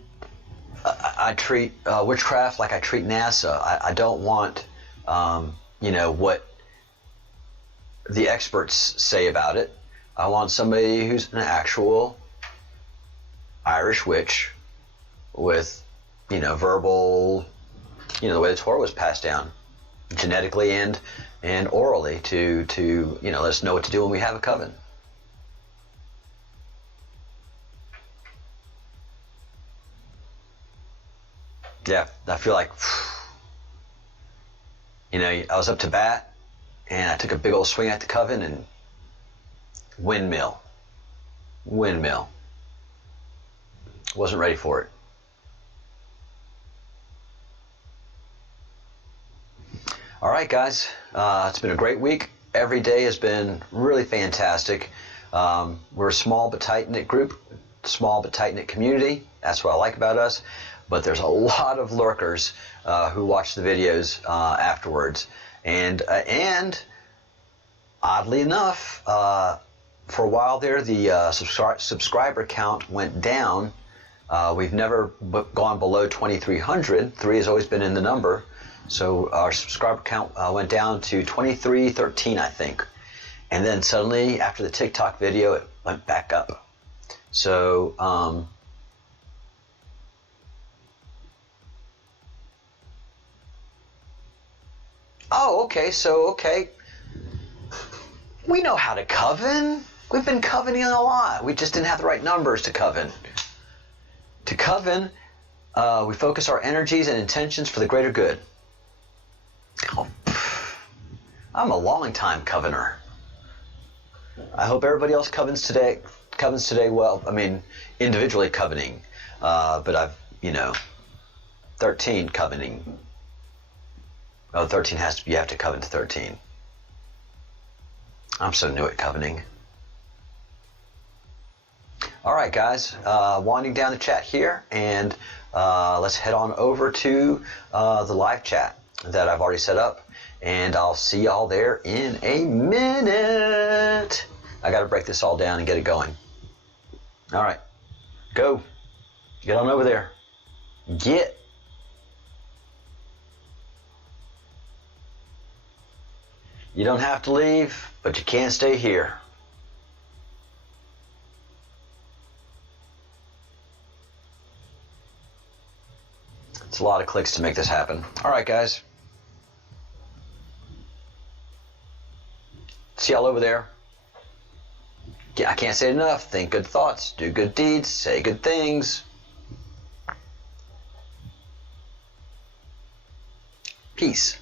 I treat witchcraft like I treat NASA. I don't want... what the experts say about it. I want somebody who's an actual Irish witch with, verbal, the way the Torah was passed down genetically and orally to let us know what to do when we have a coven. Yeah, I feel like... I was up to bat, and I took a big old swing at the coven, and windmill. Wasn't ready for it. All right, guys. It's been a great week. Every day has been really fantastic. We're a small but tight-knit group, small but tight-knit community. That's what I like about us. But there's a lot of lurkers who watch the videos afterwards, and oddly enough, for a while there, the subscriber count went down. We've never gone below 2,300. 3 has always been in the number, so our subscriber count went down to 2,313, I think. And then suddenly, after the TikTok video, went back up. So, okay. We know how to coven. We've been covening a lot. We just didn't have the right numbers to coven. To coven, we focus our energies and intentions for the greater good. Oh, I'm a long time covener. I hope everybody else covens today. Well, I mean, individually covening, but I've 13 covening. Oh, 13 you have to coven to 13. I'm so new at covening. All right, guys, winding down the chat here, and let's head on over to the live chat that I've already set up, and I'll see y'all there in a minute. I got to break this all down and get it going. All right, go. Get on over there. Get. You don't have to leave, but you can't stay here. It's a lot of clicks to make this happen. All right, guys. See y'all over there. I can't say it enough. Think good thoughts, do good deeds, say good things. Peace.